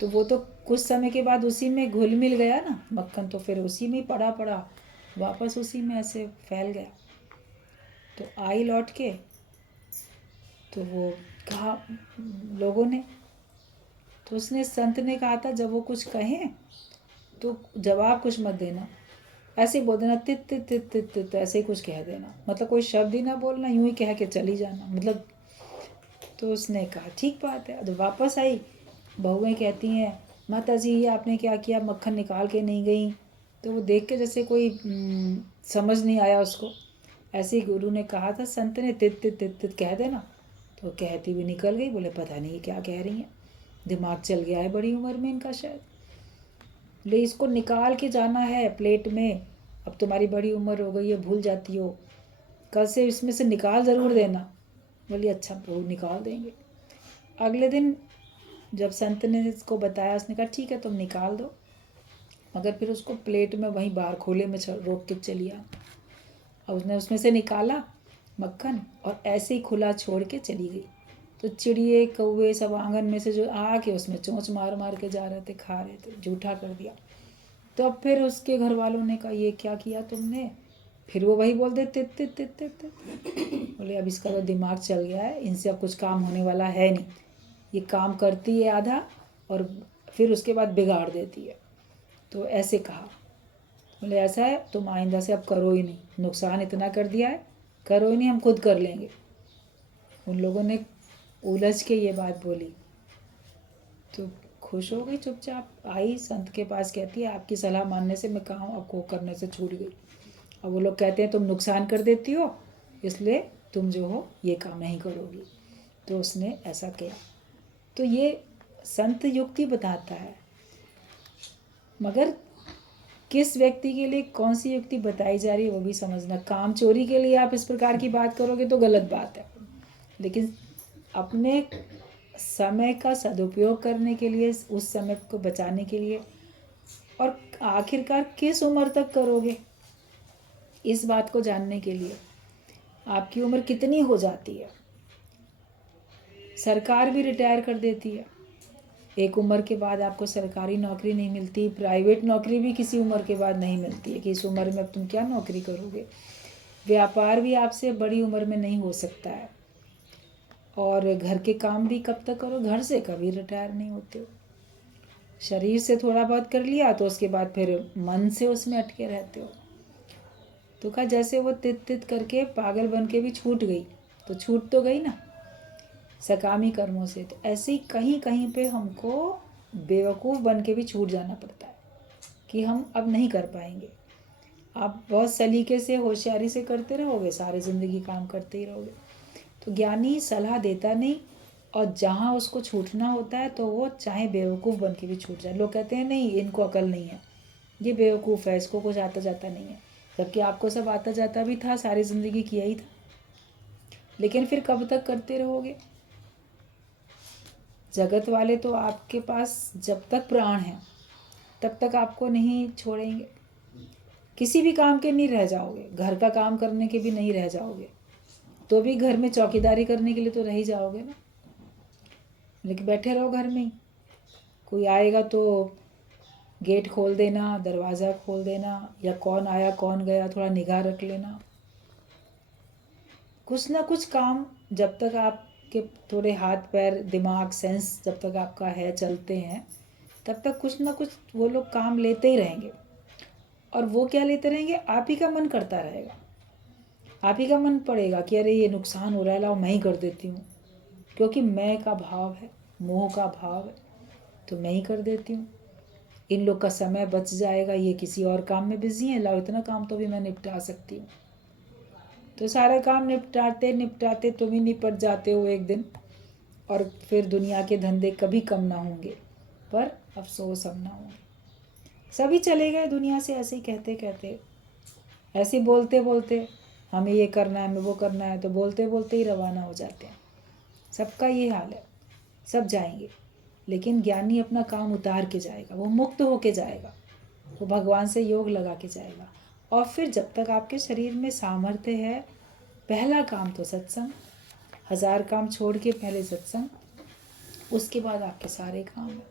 तो वो तो कुछ समय के बाद उसी में घुल मिल गया ना मक्खन, तो फिर उसी में पड़ा पड़ा वापस उसी में ऐसे फैल गया। तो आई लौट के, तो वो कहा लोगों ने, तो उसने संत ने कहा था जब वो कुछ कहें तो जवाब कुछ मत देना, ऐसे ही बोल देना तित तित तित तित तित, ऐसे ही कुछ कह देना, मतलब कोई शब्द ही ना बोलना, यूं ही कह के चली जाना, मतलब। तो उसने कहा ठीक बात है। तो वापस आई, बहुएं कहती हैं माता जी ये आपने क्या किया, मक्खन निकाल के नहीं गई, तो वो देख के जैसे कोई समझ नहीं आया उसको, ऐसे ही गुरु ने कहा था, संत ने तित तित तित तित कह देना, तो कहती हुई निकल गई। बोले पता नहीं क्या कह रही हैं, दिमाग चल गया है बड़ी उम्र में इनका शायद, ले इसको निकाल के जाना है प्लेट में, अब तुम्हारी बड़ी उम्र हो गई है भूल जाती हो, कल से इसमें से निकाल ज़रूर देना। बोली अच्छा वो निकाल देंगे। अगले दिन जब संत ने इसको बताया, उसने कहा ठीक है तुम निकाल दो, मगर फिर उसको प्लेट में वहीं बाहर खोले में रोक के चली आ। और उसने उसमें से निकाला मक्खन और ऐसे ही खुला छोड़ के चली गई। तो चिड़िए कौवे सब आंगन में से जो आके उसमें चोंच मार मार के जा रहे थे, खा रहे थे, जूठा कर दिया। तो अब फिर उसके घर वालों ने कहा ये क्या किया तुमने, फिर वो वही बोल देते तित तित तित तित। बोले अब इसका तो दिमाग चल गया है, इनसे अब कुछ काम होने वाला है नहीं। ये काम करती है आधा और फिर उसके बाद बिगाड़ देती है। तो ऐसे कहा। बोले ऐसा है, तुम आइंदा से अब करो ही नहीं, नुकसान इतना कर दिया है, करो ही नहीं, हम खुद कर लेंगे। उन लोगों ने उलझ के ये बात बोली तो खुश हो गई, चुपचाप आई संत के पास, कहती है आपकी सलाह मानने से मैं कहाँ आपको करने से छूट गई। अब वो लोग कहते हैं तुम नुकसान कर देती हो, इसलिए तुम जो हो ये काम नहीं करोगी। तो उसने ऐसा किया। तो ये संत युक्ति बताता है, मगर किस व्यक्ति के लिए कौन सी युक्ति बताई जा रही है वो भी समझना। काम चोरी के लिए आप इस प्रकार की बात करोगे तो गलत बात है, लेकिन अपने समय का सदुपयोग करने के लिए, उस समय को बचाने के लिए, और आखिरकार किस उम्र तक करोगे, इस बात को जानने के लिए। आपकी उम्र कितनी हो जाती है, सरकार भी रिटायर कर देती है, एक उम्र के बाद आपको सरकारी नौकरी नहीं मिलती, प्राइवेट नौकरी भी किसी उम्र के बाद नहीं मिलती है कि इस उम्र में अब तुम क्या नौकरी करोगे। व्यापार भी आपसे बड़ी उम्र में नहीं हो सकता है, और घर के काम भी कब तक करो, घर से कभी रिटायर नहीं होते हो। शरीर से थोड़ा बहुत कर लिया तो उसके बाद फिर मन से उसमें अटके रहते हो। तो कहा जैसे वो तित तित करके पागल बन के भी छूट गई, तो छूट तो गई ना सकामी कर्मों से। तो ऐसे ही कहीं कहीं पे हमको बेवकूफ़ बन के भी छूट जाना पड़ता है कि हम अब नहीं कर पाएंगे। आप बहुत सलीके से होशियारी से करते रहोगे, सारी ज़िंदगी काम करते ही रहोगे। तो ज्ञानी सलाह देता नहीं, और जहाँ उसको छूटना होता है तो वो चाहे बेवकूफ़ बन के भी छूट जाए। लोग कहते हैं नहीं इनको अकल नहीं है, ये बेवकूफ़ है, इसको कुछ आता जाता नहीं है, जबकि आपको सब आता जाता भी था, सारी ज़िंदगी किया ही था। लेकिन फिर कब तक करते रहोगे। जगत वाले तो आपके पास जब तक प्राण है तब तक आपको नहीं छोड़ेंगे, किसी भी काम के नहीं रह जाओगे, घर का काम करने के भी नहीं रह जाओगे, तो भी घर में चौकीदारी करने के लिए तो रह ही जाओगे ना। लेकिन बैठे रहो घर में ही, कोई आएगा तो गेट खोल देना, दरवाज़ा खोल देना, या कौन आया कौन गया थोड़ा निगाह रख लेना। कुछ ना कुछ काम जब तक आपके थोड़े हाथ पैर दिमाग सेंस जब तक आपका है, चलते हैं, तब तक कुछ ना कुछ वो लोग काम लेते ही रहेंगे। और वो क्या लेते रहेंगे, आप ही का मन करता रहेगा, आप ही का मन पड़ेगा कि अरे ये नुकसान हो रहा है, लाओ मैं ही कर देती हूँ, क्योंकि मैं का भाव है, मोह का भाव है, तो मैं ही कर देती हूँ। इन लोग का समय बच जाएगा, ये किसी और काम में बिजी हैं, लाओ इतना काम तो भी मैं निपटा सकती हूँ। तो सारा काम निपटाते निपटाते तुम ही निपट जाते हो एक दिन, और फिर दुनिया के धंधे कभी कम ना होंगे, पर अफसोस अब ना होंगे। सभी चले गए दुनिया से ऐसे ही कहते कहते, ऐसे बोलते बोलते हमें ये करना है, हमें वो करना है, तो बोलते बोलते ही रवाना हो जाते हैं। सबका ये हाल है, सब जाएंगे, लेकिन ज्ञानी अपना काम उतार के जाएगा, वो मुक्त होके जाएगा, वो भगवान से योग लगा के जाएगा। और फिर जब तक आपके शरीर में सामर्थ्य है, पहला काम तो सत्संग, 1000 काम छोड़ के पहले सत्संग, उसके बाद आपके सारे काम हैं।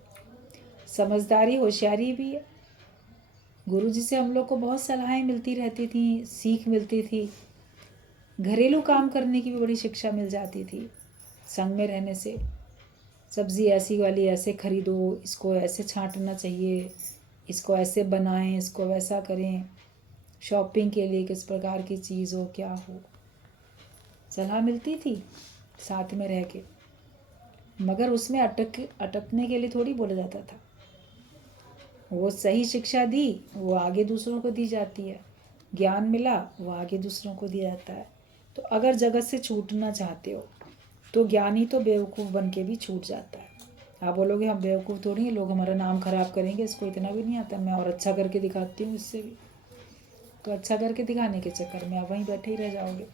समझदारी होशियारी भी है। गुरु जी से हम लोग को बहुत सलाहें मिलती रहती थी, सीख मिलती थी, घरेलू काम करने की भी बड़ी शिक्षा मिल जाती थी संग में रहने से। सब्ज़ी ऐसी वाली ऐसे खरीदो, इसको ऐसे छांटना चाहिए, इसको ऐसे बनाएं, इसको वैसा करें, शॉपिंग के लिए किस प्रकार की चीज़ हो, क्या हो, सलाह मिलती थी साथ में रह के। मगर उसमें अटकने के लिए थोड़ी बोला जाता था। वो सही शिक्षा दी, वो आगे दूसरों को दी जाती है, ज्ञान मिला, वो आगे दूसरों को दिया जाता है। तो अगर जगत से छूटना चाहते हो तो ज्ञानी तो बेवकूफ़ बन के भी छूट जाता है। आप बोलोगे हम बेवकूफ़ थोड़ी हैं, लोग हमारा नाम खराब करेंगे, इसको इतना भी नहीं आता, मैं और अच्छा करके दिखाती हूँ इससे भी। तो अच्छा करके दिखाने के चक्कर में आप वहीं बैठे ही रह जाओगे।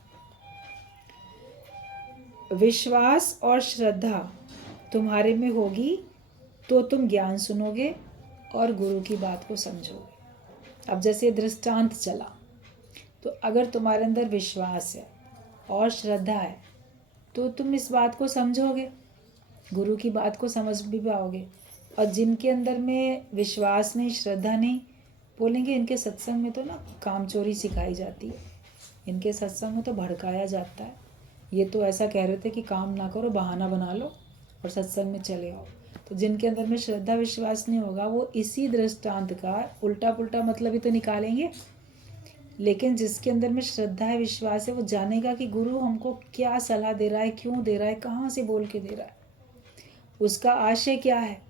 विश्वास और श्रद्धा तुम्हारे में होगी तो तुम ज्ञान सुनोगे और गुरु की बात को समझोगे। अब जैसे दृष्टांत चला, तो अगर तुम्हारे अंदर विश्वास है और श्रद्धा है तो तुम इस बात को समझोगे, गुरु की बात को समझ भी पाओगे। और जिनके अंदर में विश्वास नहीं, श्रद्धा नहीं, बोलेंगे इनके सत्संग में तो ना काम चोरी सिखाई जाती है, इनके सत्संग में तो भड़काया जाता है। ये तो ऐसा कह रहे थे कि काम ना करो, बहाना बना लो और सत्संग में चले आओ। तो जिनके अंदर में श्रद्धा विश्वास नहीं होगा वो इसी दृष्टांत का उल्टा पुल्टा मतलब ही तो निकालेंगे। लेकिन जिसके अंदर में श्रद्धा है, विश्वास है, वो जानेगा कि गुरु हमको क्या सलाह दे रहा है, क्यों दे रहा है, कहाँ से बोल के दे रहा है, उसका आशय क्या है,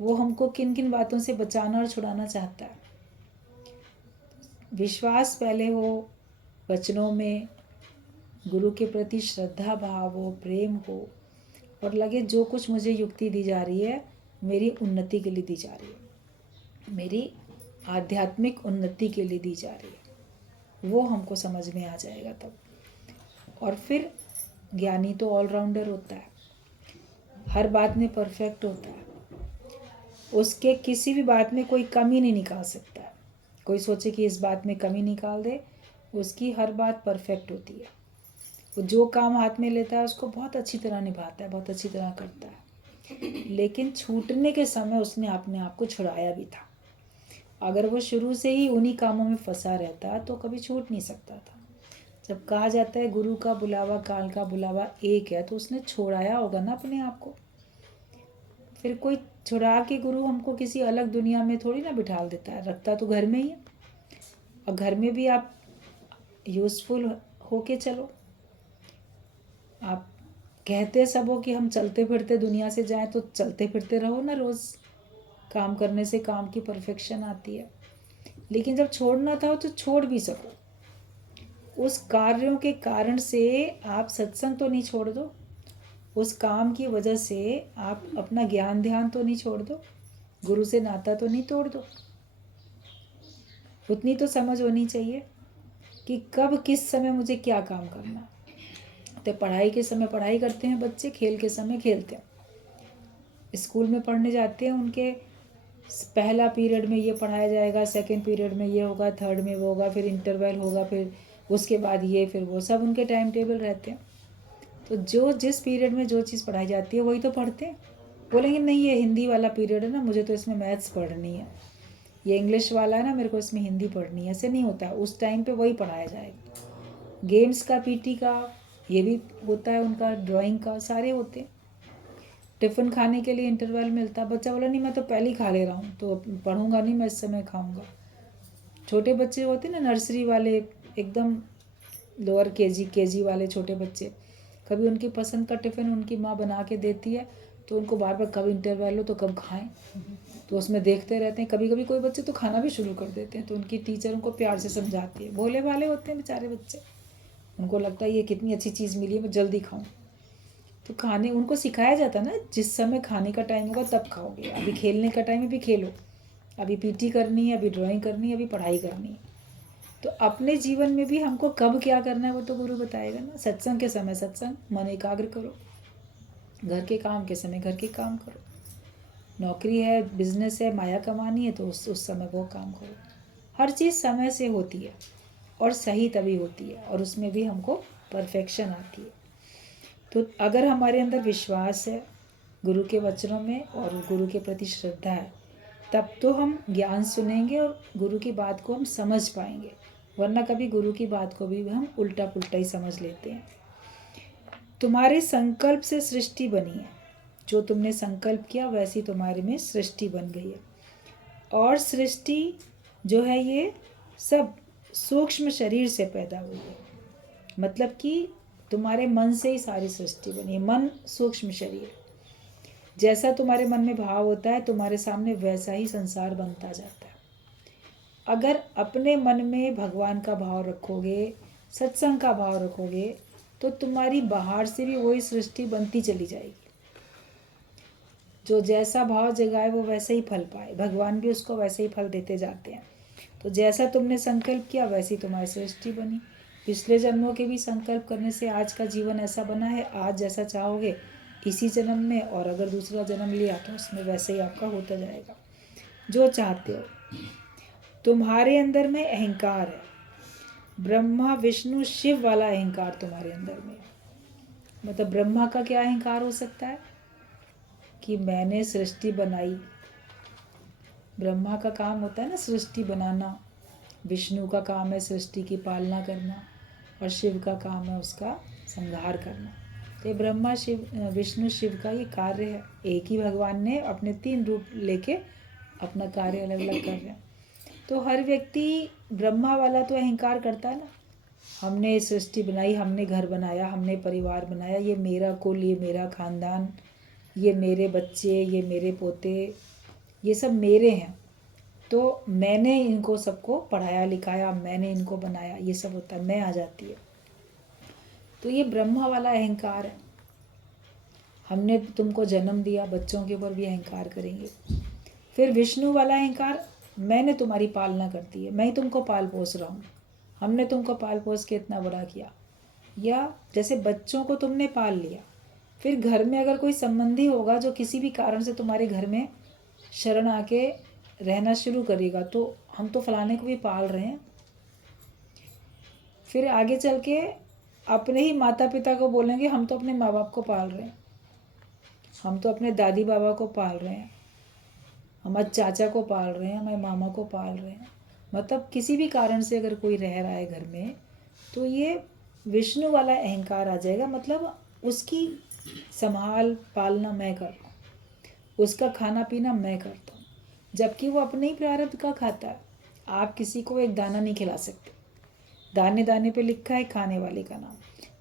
वो हमको किन किन बातों से बचाना और छुड़ाना चाहता है। विश्वास पहले हो वचनों में, गुरु के प्रति श्रद्धा भाव हो, प्रेम हो, और लगे जो कुछ मुझे युक्ति दी जा रही है मेरी उन्नति के लिए दी जा रही है, मेरी आध्यात्मिक उन्नति के लिए दी जा रही है, वो हमको समझ में आ जाएगा तब। और फिर ज्ञानी तो ऑलराउंडर होता है, हर बात में परफेक्ट होता है, उसके किसी भी बात में कोई कमी नहीं निकाल सकता है। कोई सोचे कि इस बात में कमी निकाल दे, उसकी हर बात परफेक्ट होती है। वो जो काम हाथ में लेता है उसको बहुत अच्छी तरह निभाता है, बहुत अच्छी तरह करता है। लेकिन छूटने के समय उसने अपने आप को छुड़ाया भी था। अगर वो शुरू से ही उन्हीं कामों में फंसा रहता तो कभी छूट नहीं सकता था। जब कहा जाता है गुरु का बुलावा काल का बुलावा एक है, तो उसने छुड़ाया होगा ना अपने आप को। फिर कोई छुड़ा के गुरु हमको किसी अलग दुनिया में थोड़ी ना बिठा देता है, रखता तो घर में ही है। और घर में भी आप यूज़फुल होके चलो। आप कहते सब हो कि हम चलते फिरते दुनिया से जाएं, तो चलते फिरते रहो ना। रोज़ काम करने से काम की परफेक्शन आती है। लेकिन जब छोड़ना था तो छोड़ भी सको। उस कार्यों के कारण से आप सत्संग तो नहीं छोड़ दो, उस काम की वजह से आप अपना ज्ञान ध्यान तो नहीं छोड़ दो, गुरु से नाता तो नहीं तोड़ दो। उतनी तो समझ होनी चाहिए कि कब किस समय मुझे क्या काम करना। तो पढ़ाई के समय पढ़ाई करते हैं बच्चे, खेल के समय खेलते हैं। स्कूल में पढ़ने जाते हैं, उनके पहला पीरियड में ये पढ़ाया जाएगा, सेकंड पीरियड में ये होगा, थर्ड में वो होगा, फिर इंटरवल होगा, फिर उसके बाद ये, फिर वो, सब उनके टाइम टेबल रहते हैं। तो जो जिस पीरियड में जो चीज़ पढ़ाई जाती है वही तो पढ़ते हैं। बोलेंगे नहीं ये हिंदी वाला पीरियड है ना, मुझे तो इसमें मैथ्स पढ़नी है, ये इंग्लिश वाला है ना, मेरे को इसमें हिंदी पढ़नी है। ऐसे नहीं होता है, उस टाइम पे वही पढ़ाया जाएगा। गेम्स का, पीटी का, ये भी होता है उनका, ड्राइंग का, सारे होते हैं। टिफ़िन खाने के लिए इंटरवल मिलता, बच्चा बोला नहीं मैं तो पहले ही खा ले रहा हूँ, तो पढ़ूंगा नहीं, मैं इस समय खाऊंगा। छोटे बच्चे होते हैं ना, नर्सरी वाले, एकदम लोअर केजी वाले छोटे बच्चे, कभी उनकी पसंद का टिफ़िन उनकी माँ बना के देती है, तो उनको बार बार कब इंटरवल हो तो कब खाएं, तो उसमें देखते रहते हैं। कभी कभी कोई बच्चे तो खाना भी शुरू कर देते हैं, तो उनकी टीचर उनको प्यार से समझाती है। भोले भाले होते हैं बेचारे बच्चे, उनको लगता है ये कितनी अच्छी चीज़ मिली है, मैं जल्दी खाऊं। तो खाने उनको सिखाया जाता है ना, जिस समय खाने का टाइम होगा तब खाओगे, अभी खेलने का टाइम है अभी खेलो, अभी पीटी करनी है, अभी ड्राइंग करनी है, अभी पढ़ाई करनी है। तो अपने जीवन में भी हमको कब क्या करना है वो तो गुरु बताएगा ना। सत्संग के समय सत्संग, मन एकाग्र करो, घर के काम के समय घर के काम करो, नौकरी है, बिजनेस है, माया कमानी है, तो उस समय वो काम करो। हर चीज़ समय से होती है और सही तभी होती है, और उसमें भी हमको परफेक्शन आती है। तो अगर हमारे अंदर विश्वास है गुरु के वचनों में और गुरु के प्रति श्रद्धा है, तब तो हम ज्ञान सुनेंगे और गुरु की बात को हम समझ पाएंगे। वरना कभी गुरु की बात को भी हम उल्टा पुल्टा ही समझ लेते हैं। तुम्हारे संकल्प से सृष्टि बनी है, जो तुमने संकल्प किया वैसी तुम्हारे में सृष्टि बन गई है। और सृष्टि जो है ये सब सूक्ष्म शरीर से पैदा हुई है। मतलब कि तुम्हारे मन से ही सारी सृष्टि बनी है। मन सूक्ष्म शरीर, जैसा तुम्हारे मन में भाव होता है तुम्हारे सामने वैसा ही संसार बनता जाता है। अगर अपने मन में भगवान का भाव रखोगे, सत्संग का भाव रखोगे, तो तुम्हारी बाहर से भी वही सृष्टि बनती चली जाएगी। जो जैसा भाव जगाए वो वैसे ही फल पाए, भगवान भी उसको वैसे ही फल देते जाते हैं। तो जैसा तुमने संकल्प किया वैसी तुम्हारी सृष्टि बनी। पिछले जन्मों के भी संकल्प करने से आज का जीवन ऐसा बना है। आज जैसा चाहोगे इसी जन्म में, और अगर दूसरा जन्म लिया तो उसमें वैसे ही आपका होता जाएगा जो चाहते हो। तुम्हारे अंदर में अहंकार है, ब्रह्मा विष्णु शिव वाला अहंकार तुम्हारे अंदर में। मतलब ब्रह्मा का क्या अहंकार हो सकता है कि मैंने सृष्टि बनाई। ब्रह्मा का काम होता है ना सृष्टि बनाना, विष्णु का काम है सृष्टि की पालना करना और शिव का काम है उसका संहार करना। तो ये ब्रह्मा शिव विष्णु शिव का ये कार्य है। एक ही भगवान ने अपने 3 रूप लेके अपना कार्य अलग अलग कर रहे हैं। तो हर व्यक्ति ब्रह्मा वाला तो अहंकार करता है ना, हमने सृष्टि बनाई, हमने घर बनाया, हमने परिवार बनाया, ये मेरा कुल, ये मेरा खानदान, ये मेरे बच्चे, ये मेरे पोते, ये सब मेरे हैं, तो मैंने इनको सबको पढ़ाया लिखाया, मैंने इनको बनाया, ये सब होता है, मैं आ जाती है। तो ये ब्रह्मा वाला अहंकार है। हमने तुमको जन्म दिया, बच्चों के ऊपर भी अहंकार करेंगे। फिर विष्णु वाला अहंकार, मैंने तुम्हारी पालना करती है, मैं ही तुमको पाल पोस रहा हूँ, हमने तुमको पाल पोस के इतना बड़ा किया। या जैसे बच्चों को तुमने पाल लिया, फिर घर में अगर कोई संबंधी होगा जो किसी भी कारण से तुम्हारे घर में शरण आके रहना शुरू करेगा, तो हम तो फलाने को भी पाल रहे हैं। फिर आगे चल के अपने ही माता पिता को बोलेंगे हम तो अपने माँ बाप को पाल रहे हैं, हम तो अपने दादी बाबा को पाल रहे हैं, हमारे चाचा को पाल रहे हैं, हमारे मामा को पाल रहे हैं। मतलब किसी भी कारण से अगर कोई रह रहा है घर में, तो ये विष्णु वाला अहंकार आ जाएगा। मतलब उसकी संभाल पालना मैं कर रहा हूँ, उसका खाना पीना मैं करता हूँ, जबकि वो अपने ही प्रारब्ध का खाता है। आप किसी को एक दाना नहीं खिला सकते, दाने दाने पे लिखा है खाने वाले का नाम।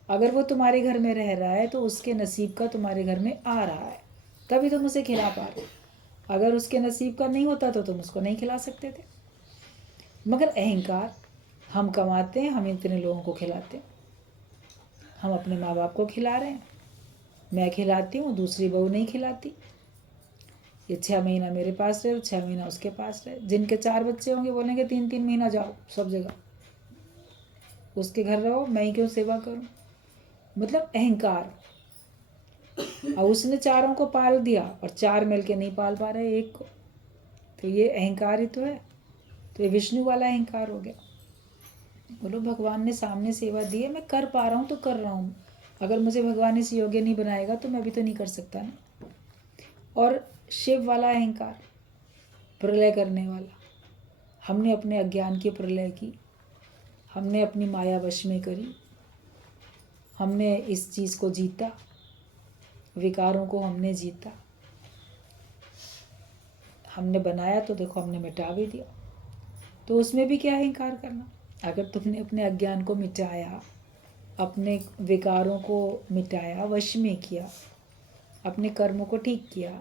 अगर वो तुम्हारे घर में रह रहा है तो उसके नसीब का तुम्हारे घर में आ रहा है, तभी तुम उसे खिला पा रहे हो। अगर उसके नसीब का नहीं होता तो तुम उसको नहीं खिला सकते थे। मगर अहंकार, हम कमाते हैं, हम इतने लोगों को खिलाते हैं, हम अपने माँ बाप को खिला रहे हैं, मैं खिलाती हूँ, दूसरी बहू नहीं खिलाती। ये 6 महीना मेरे पास रहे, 6 महीना उसके पास रहे। जिनके 4 बच्चे होंगे बोलेंगे 3-3 महीना जाओ सब जगह, उसके घर रहो, मैं ही क्यों सेवा करूं। मतलब अहंकार। और उसने 4 को पाल दिया और 4 मिल के नहीं पाल पा रहे एक को, तो ये अहंकार ही तो है। तो ये विष्णु वाला अहंकार हो गया। बोलो भगवान ने सामने सेवा दी है, मैं कर पा रहा हूँ तो कर रहा हूँ, अगर मुझे भगवान इस योग्य नहीं बनाएगा तो मैं भी तो नहीं कर सकता ना। और शिव वाला अहंकार, प्रलय करने वाला, हमने अपने अज्ञान की प्रलय की, हमने अपनी माया वश में करी, हमने इस चीज़ को जीता, विकारों को हमने जीता, हमने बनाया तो देखो हमने मिटा भी दिया। तो उसमें भी क्या अहंकार करना। अगर तुमने अपने अज्ञान को मिटाया, अपने विकारों को मिटाया, वश में किया, अपने कर्मों को ठीक किया,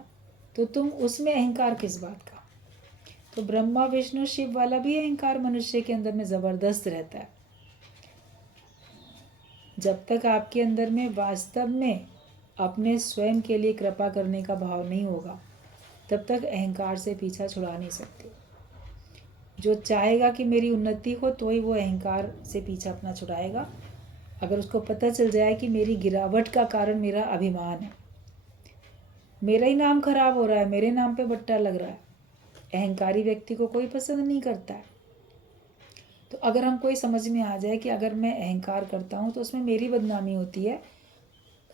तो तुम उसमें अहंकार किस बात का। तो ब्रह्मा विष्णु शिव वाला भी अहंकार मनुष्य के अंदर में ज़बरदस्त रहता है। जब तक आपके अंदर में वास्तव में अपने स्वयं के लिए कृपा करने का भाव नहीं होगा, तब तक अहंकार से पीछा छुड़ा नहीं सकते। जो चाहेगा कि मेरी उन्नति हो तो ही वो अहंकार से पीछा अपना छुड़ाएगा। अगर उसको पता चल जाए कि मेरी गिरावट का कारण मेरा अभिमान है, मेरा ही नाम खराब हो रहा है, मेरे नाम पे बट्टा लग रहा है, अहंकारी व्यक्ति को कोई पसंद नहीं करता है। तो अगर हमको ये समझ में आ जाए कि अगर मैं अहंकार करता हूँ तो उसमें मेरी बदनामी होती है,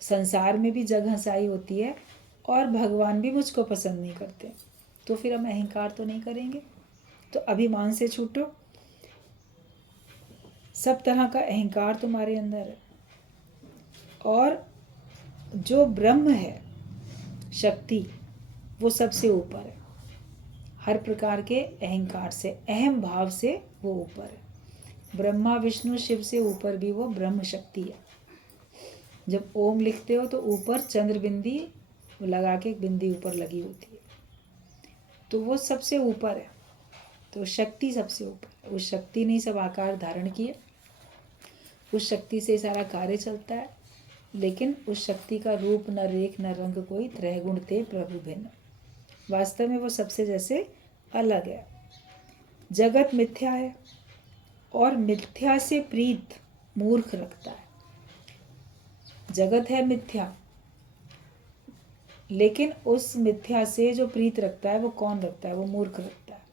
संसार में भी जग हंसाई होती है, और भगवान भी मुझको पसंद नहीं करते, तो फिर हम अहंकार तो नहीं करेंगे। तो अभिमान से छूटो, सब तरह का अहंकार तुम्हारे अंदर है। और जो ब्रह्म है, शक्ति, वो सबसे ऊपर है, हर प्रकार के अहंकार से, अहम भाव से वो ऊपर है। ब्रह्मा विष्णु शिव से ऊपर भी वो ब्रह्म शक्ति है। जब ओम लिखते हो तो ऊपर चंद्र बिंदी लगा के एक बिंदी ऊपर लगी होती है, तो वो सबसे ऊपर है। तो शक्ति सबसे ऊपर है। उस शक्ति ने सब आकार धारण किए, उस शक्ति से सारा कार्य चलता है। लेकिन उस शक्ति का रूप न रेख न रंग कोई, त्रैगुण ते प्रभु भिन्न। वास्तव में वो सबसे जैसे अलग है। जगत मिथ्या है और मिथ्या से प्रीत मूर्ख रखता है। जगत है मिथ्या, लेकिन उस मिथ्या से जो प्रीत रखता है वो कौन रखता है, वो मूर्ख रखता है।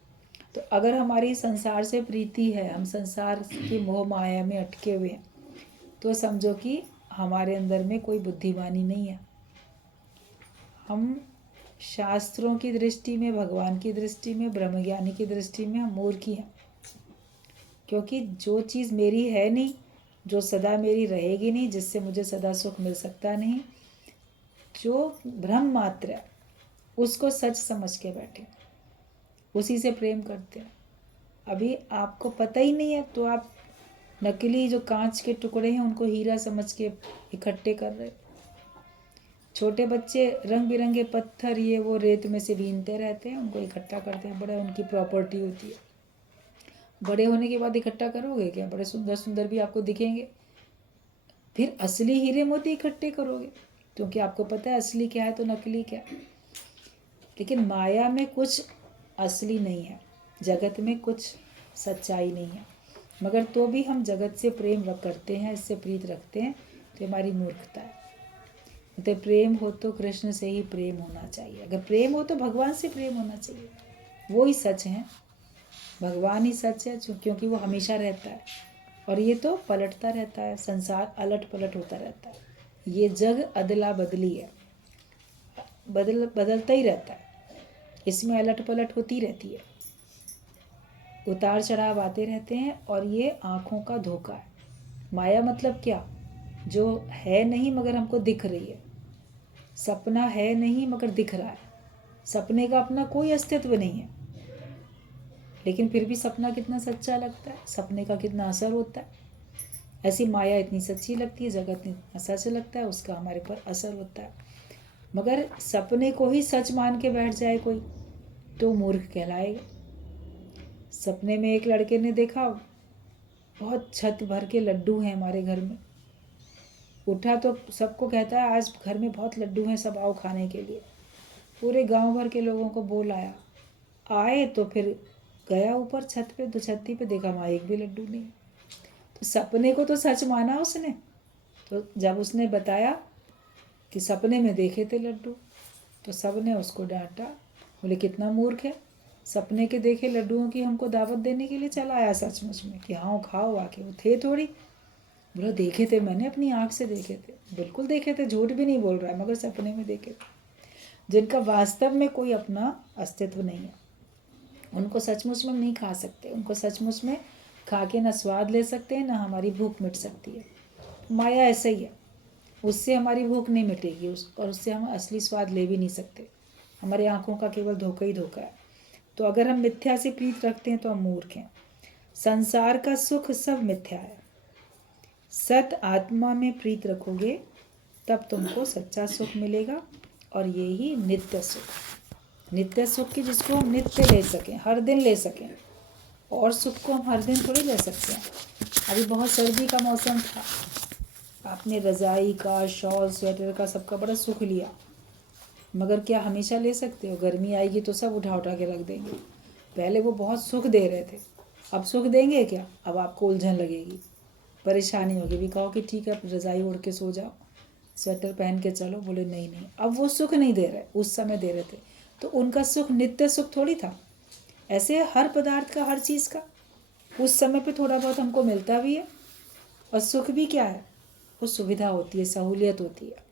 तो अगर हमारी संसार से प्रीति है, हम संसार की मोह माया में अटके हुए हैं, तो समझो कि हमारे अंदर में कोई बुद्धिमानी नहीं है। हम शास्त्रों की दृष्टि में, भगवान की दृष्टि में, ब्रह्मज्ञानी की दृष्टि में हम मूर्ख ही हैं। क्योंकि जो चीज़ मेरी है नहीं, जो सदा मेरी रहेगी नहीं, जिससे मुझे सदा सुख मिल सकता नहीं, जो भ्रम मात्र है, उसको सच समझ के बैठे, उसी से प्रेम करते हैं। अभी आपको पता ही नहीं है तो आप नकली जो कांच के टुकड़े हैं उनको हीरा समझ के इकट्ठे कर रहे। छोटे बच्चे रंग बिरंगे पत्थर ये वो रेत में से बीनते रहते हैं, उनको इकट्ठा करते हैं, बड़ा उनकी प्रॉपर्टी होती है। बड़े होने के बाद इकट्ठा करोगे क्या? बड़े सुंदर सुंदर भी आपको दिखेंगे, फिर असली हीरे मोती इकट्ठे करोगे, क्योंकि आपको पता है असली क्या है तो नकली क्या है। लेकिन माया में कुछ असली नहीं है, जगत में कुछ सच्चाई नहीं है, मगर तो भी हम जगत से प्रेम करते हैं, इससे प्रीत रखते हैं, तो हमारी मूर्खता है। तो प्रेम हो तो कृष्ण से ही प्रेम होना चाहिए, अगर प्रेम हो तो भगवान से प्रेम होना चाहिए, वो ही सच है, भगवान ही सच है, क्योंकि वो हमेशा रहता है और ये तो पलटता रहता है, संसार अलट पलट होता रहता है, ये जग अदला बदली है, बदलता ही रहता है, इसमें अलट पलट होती रहती है, उतार चढ़ाव आते रहते हैं, और ये आँखों का धोखा है। माया मतलब क्या? जो है नहीं मगर हमको दिख रही है, सपना है नहीं मगर दिख रहा है, सपने का अपना कोई अस्तित्व नहीं है, लेकिन फिर भी सपना कितना सच्चा लगता है, सपने का कितना असर होता है। ऐसी माया इतनी सच्ची लगती है, जगत इतना सच लगता है, उसका हमारे पर असर होता है। मगर सपने को ही सच मान के बैठ जाए कोई तो मूर्ख कहलाएगा। सपने में एक लड़के ने देखा बहुत छत भर के लड्डू हैं हमारे घर में, उठा तो सबको कहता है आज घर में बहुत लड्डू हैं, सब आओ खाने के लिए। पूरे गांव भर के लोगों को बोल आया, आए तो फिर गया ऊपर छत पे, तो छत्ती पे देखा वहाँ एक भी लड्डू नहीं। तो सपने को तो सच माना उसने, तो जब उसने बताया कि सपने में देखे थे लड्डू, तो सब ने उसको डांटा, बोले कितना मूर्ख है, सपने के देखे लड्डुओं की हमको दावत देने के लिए चला आया सचमुच में कि हाँ खाओ आके, वो थे थोड़ी। बोला देखे थे, मैंने अपनी आँख से देखे थे, बिल्कुल देखे थे, झूठ भी नहीं बोल रहा है, मगर सपने में देखे थे। जिनका वास्तव में कोई अपना अस्तित्व नहीं है, उनको सचमुच में नहीं खा सकते, उनको सचमुच में खा के ना स्वाद ले सकते हैं, ना हमारी भूख मिट सकती है। माया ऐसा ही है, उससे हमारी भूख नहीं मिटेगी, और उससे हम असली स्वाद ले भी नहीं सकते, हमारी आँखों का केवल धोखा ही धोखा है। तो अगर हम मिथ्या से प्रीत रखते हैं तो हम मूर्ख हैं। संसार का सुख सब मिथ्या है, सत आत्मा में प्रीत रखोगे तब तुमको सच्चा सुख मिलेगा, और ये ही नित्य सुख। नित्य सुख की जिसको हम नित्य ले सकें, हर दिन ले सकें, और सुख को हम हर दिन थोड़ी ले सकते हैं। अभी बहुत सर्दी का मौसम था, आपने रज़ाई का, शॉल, स्वेटर का, सबका बड़ा सुख लिया, मगर क्या हमेशा ले सकते हो? गर्मी आएगी तो सब उठा उठा के रख देंगे। पहले वो बहुत सुख दे रहे थे, अब सुख देंगे क्या? अब आपको उलझन लगेगी, परेशानी होगी, भी कहो कि ठीक है रज़ाई ओढ़ के सो जाओ, स्वेटर पहन के चलो, बोले नहीं नहीं, अब वो सुख नहीं दे रहे, उस समय दे रहे थे। तो उनका सुख नित्य सुख थोड़ी था। ऐसे हर पदार्थ का, हर चीज़ का उस समय पे थोड़ा बहुत हमको मिलता भी है, और सुख भी क्या है? वो सुविधा होती है, सहूलियत होती है,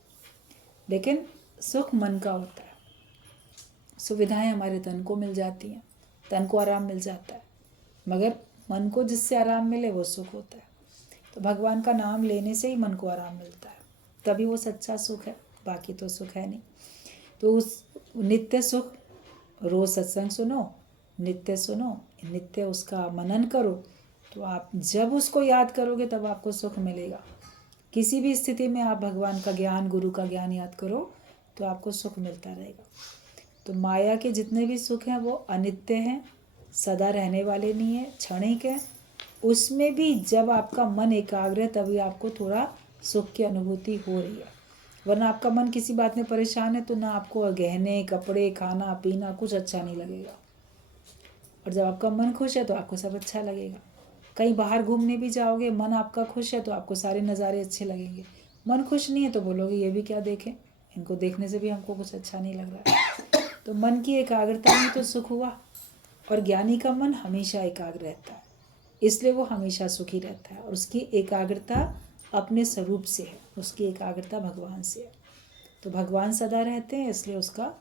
लेकिन सुख मन का होता है। सुविधाएं हमारे तन को मिल जाती हैं, तन को आराम मिल जाता है, मगर मन को जिससे आराम मिले वो सुख होता है। तो भगवान का नाम लेने से ही मन को आराम मिलता है, तभी वो सच्चा सुख है, बाकी तो सुख है नहीं। तो उस नित्य सुख, रोज़ सत्संग सुनो, नित्य सुनो, नित्य उसका मनन करो, तो आप जब उसको याद करोगे तब आपको सुख मिलेगा। किसी भी स्थिति में आप भगवान का ज्ञान, गुरु का ज्ञान याद करो तो आपको सुख मिलता रहेगा। तो माया के जितने भी सुख हैं वो अनित्य हैं, सदा रहने वाले नहीं हैं, क्षणिक हैं। उसमें भी जब आपका मन एकाग्र है तभी आपको थोड़ा सुख की अनुभूति हो रही है, वरना आपका मन किसी बात में परेशान है तो ना आपको गहने, कपड़े, खाना पीना कुछ अच्छा नहीं लगेगा। और जब आपका मन खुश है तो आपको सब अच्छा लगेगा। कहीं बाहर घूमने भी जाओगे, मन आपका खुश है तो आपको सारे नज़ारे अच्छे लगेंगे। मन खुश नहीं है तो बोलोगे ये भी क्या देखें, इनको देखने से भी हमको कुछ अच्छा नहीं लग रहा है। तो मन की एकाग्रता में तो सुख हुआ, और ज्ञानी का मन हमेशा एकाग्र रहता है, इसलिए वो हमेशा सुखी रहता है, और उसकी एकाग्रता अपने स्वरूप से है, उसकी एकाग्रता भगवान से है। तो भगवान सदा रहते हैं, इसलिए उसका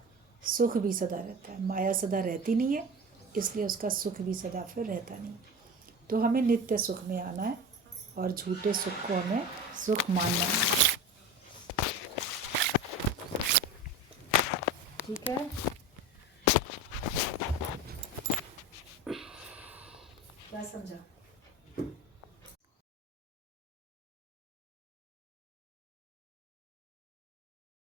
सुख भी सदा रहता है। माया सदा रहती नहीं है, इसलिए उसका सुख भी सदा फिर रहता नहीं। तो हमें नित्य सुख में आना है और झूठे सुख को हमें सुख मानना है। ठीक है, क्या समझा?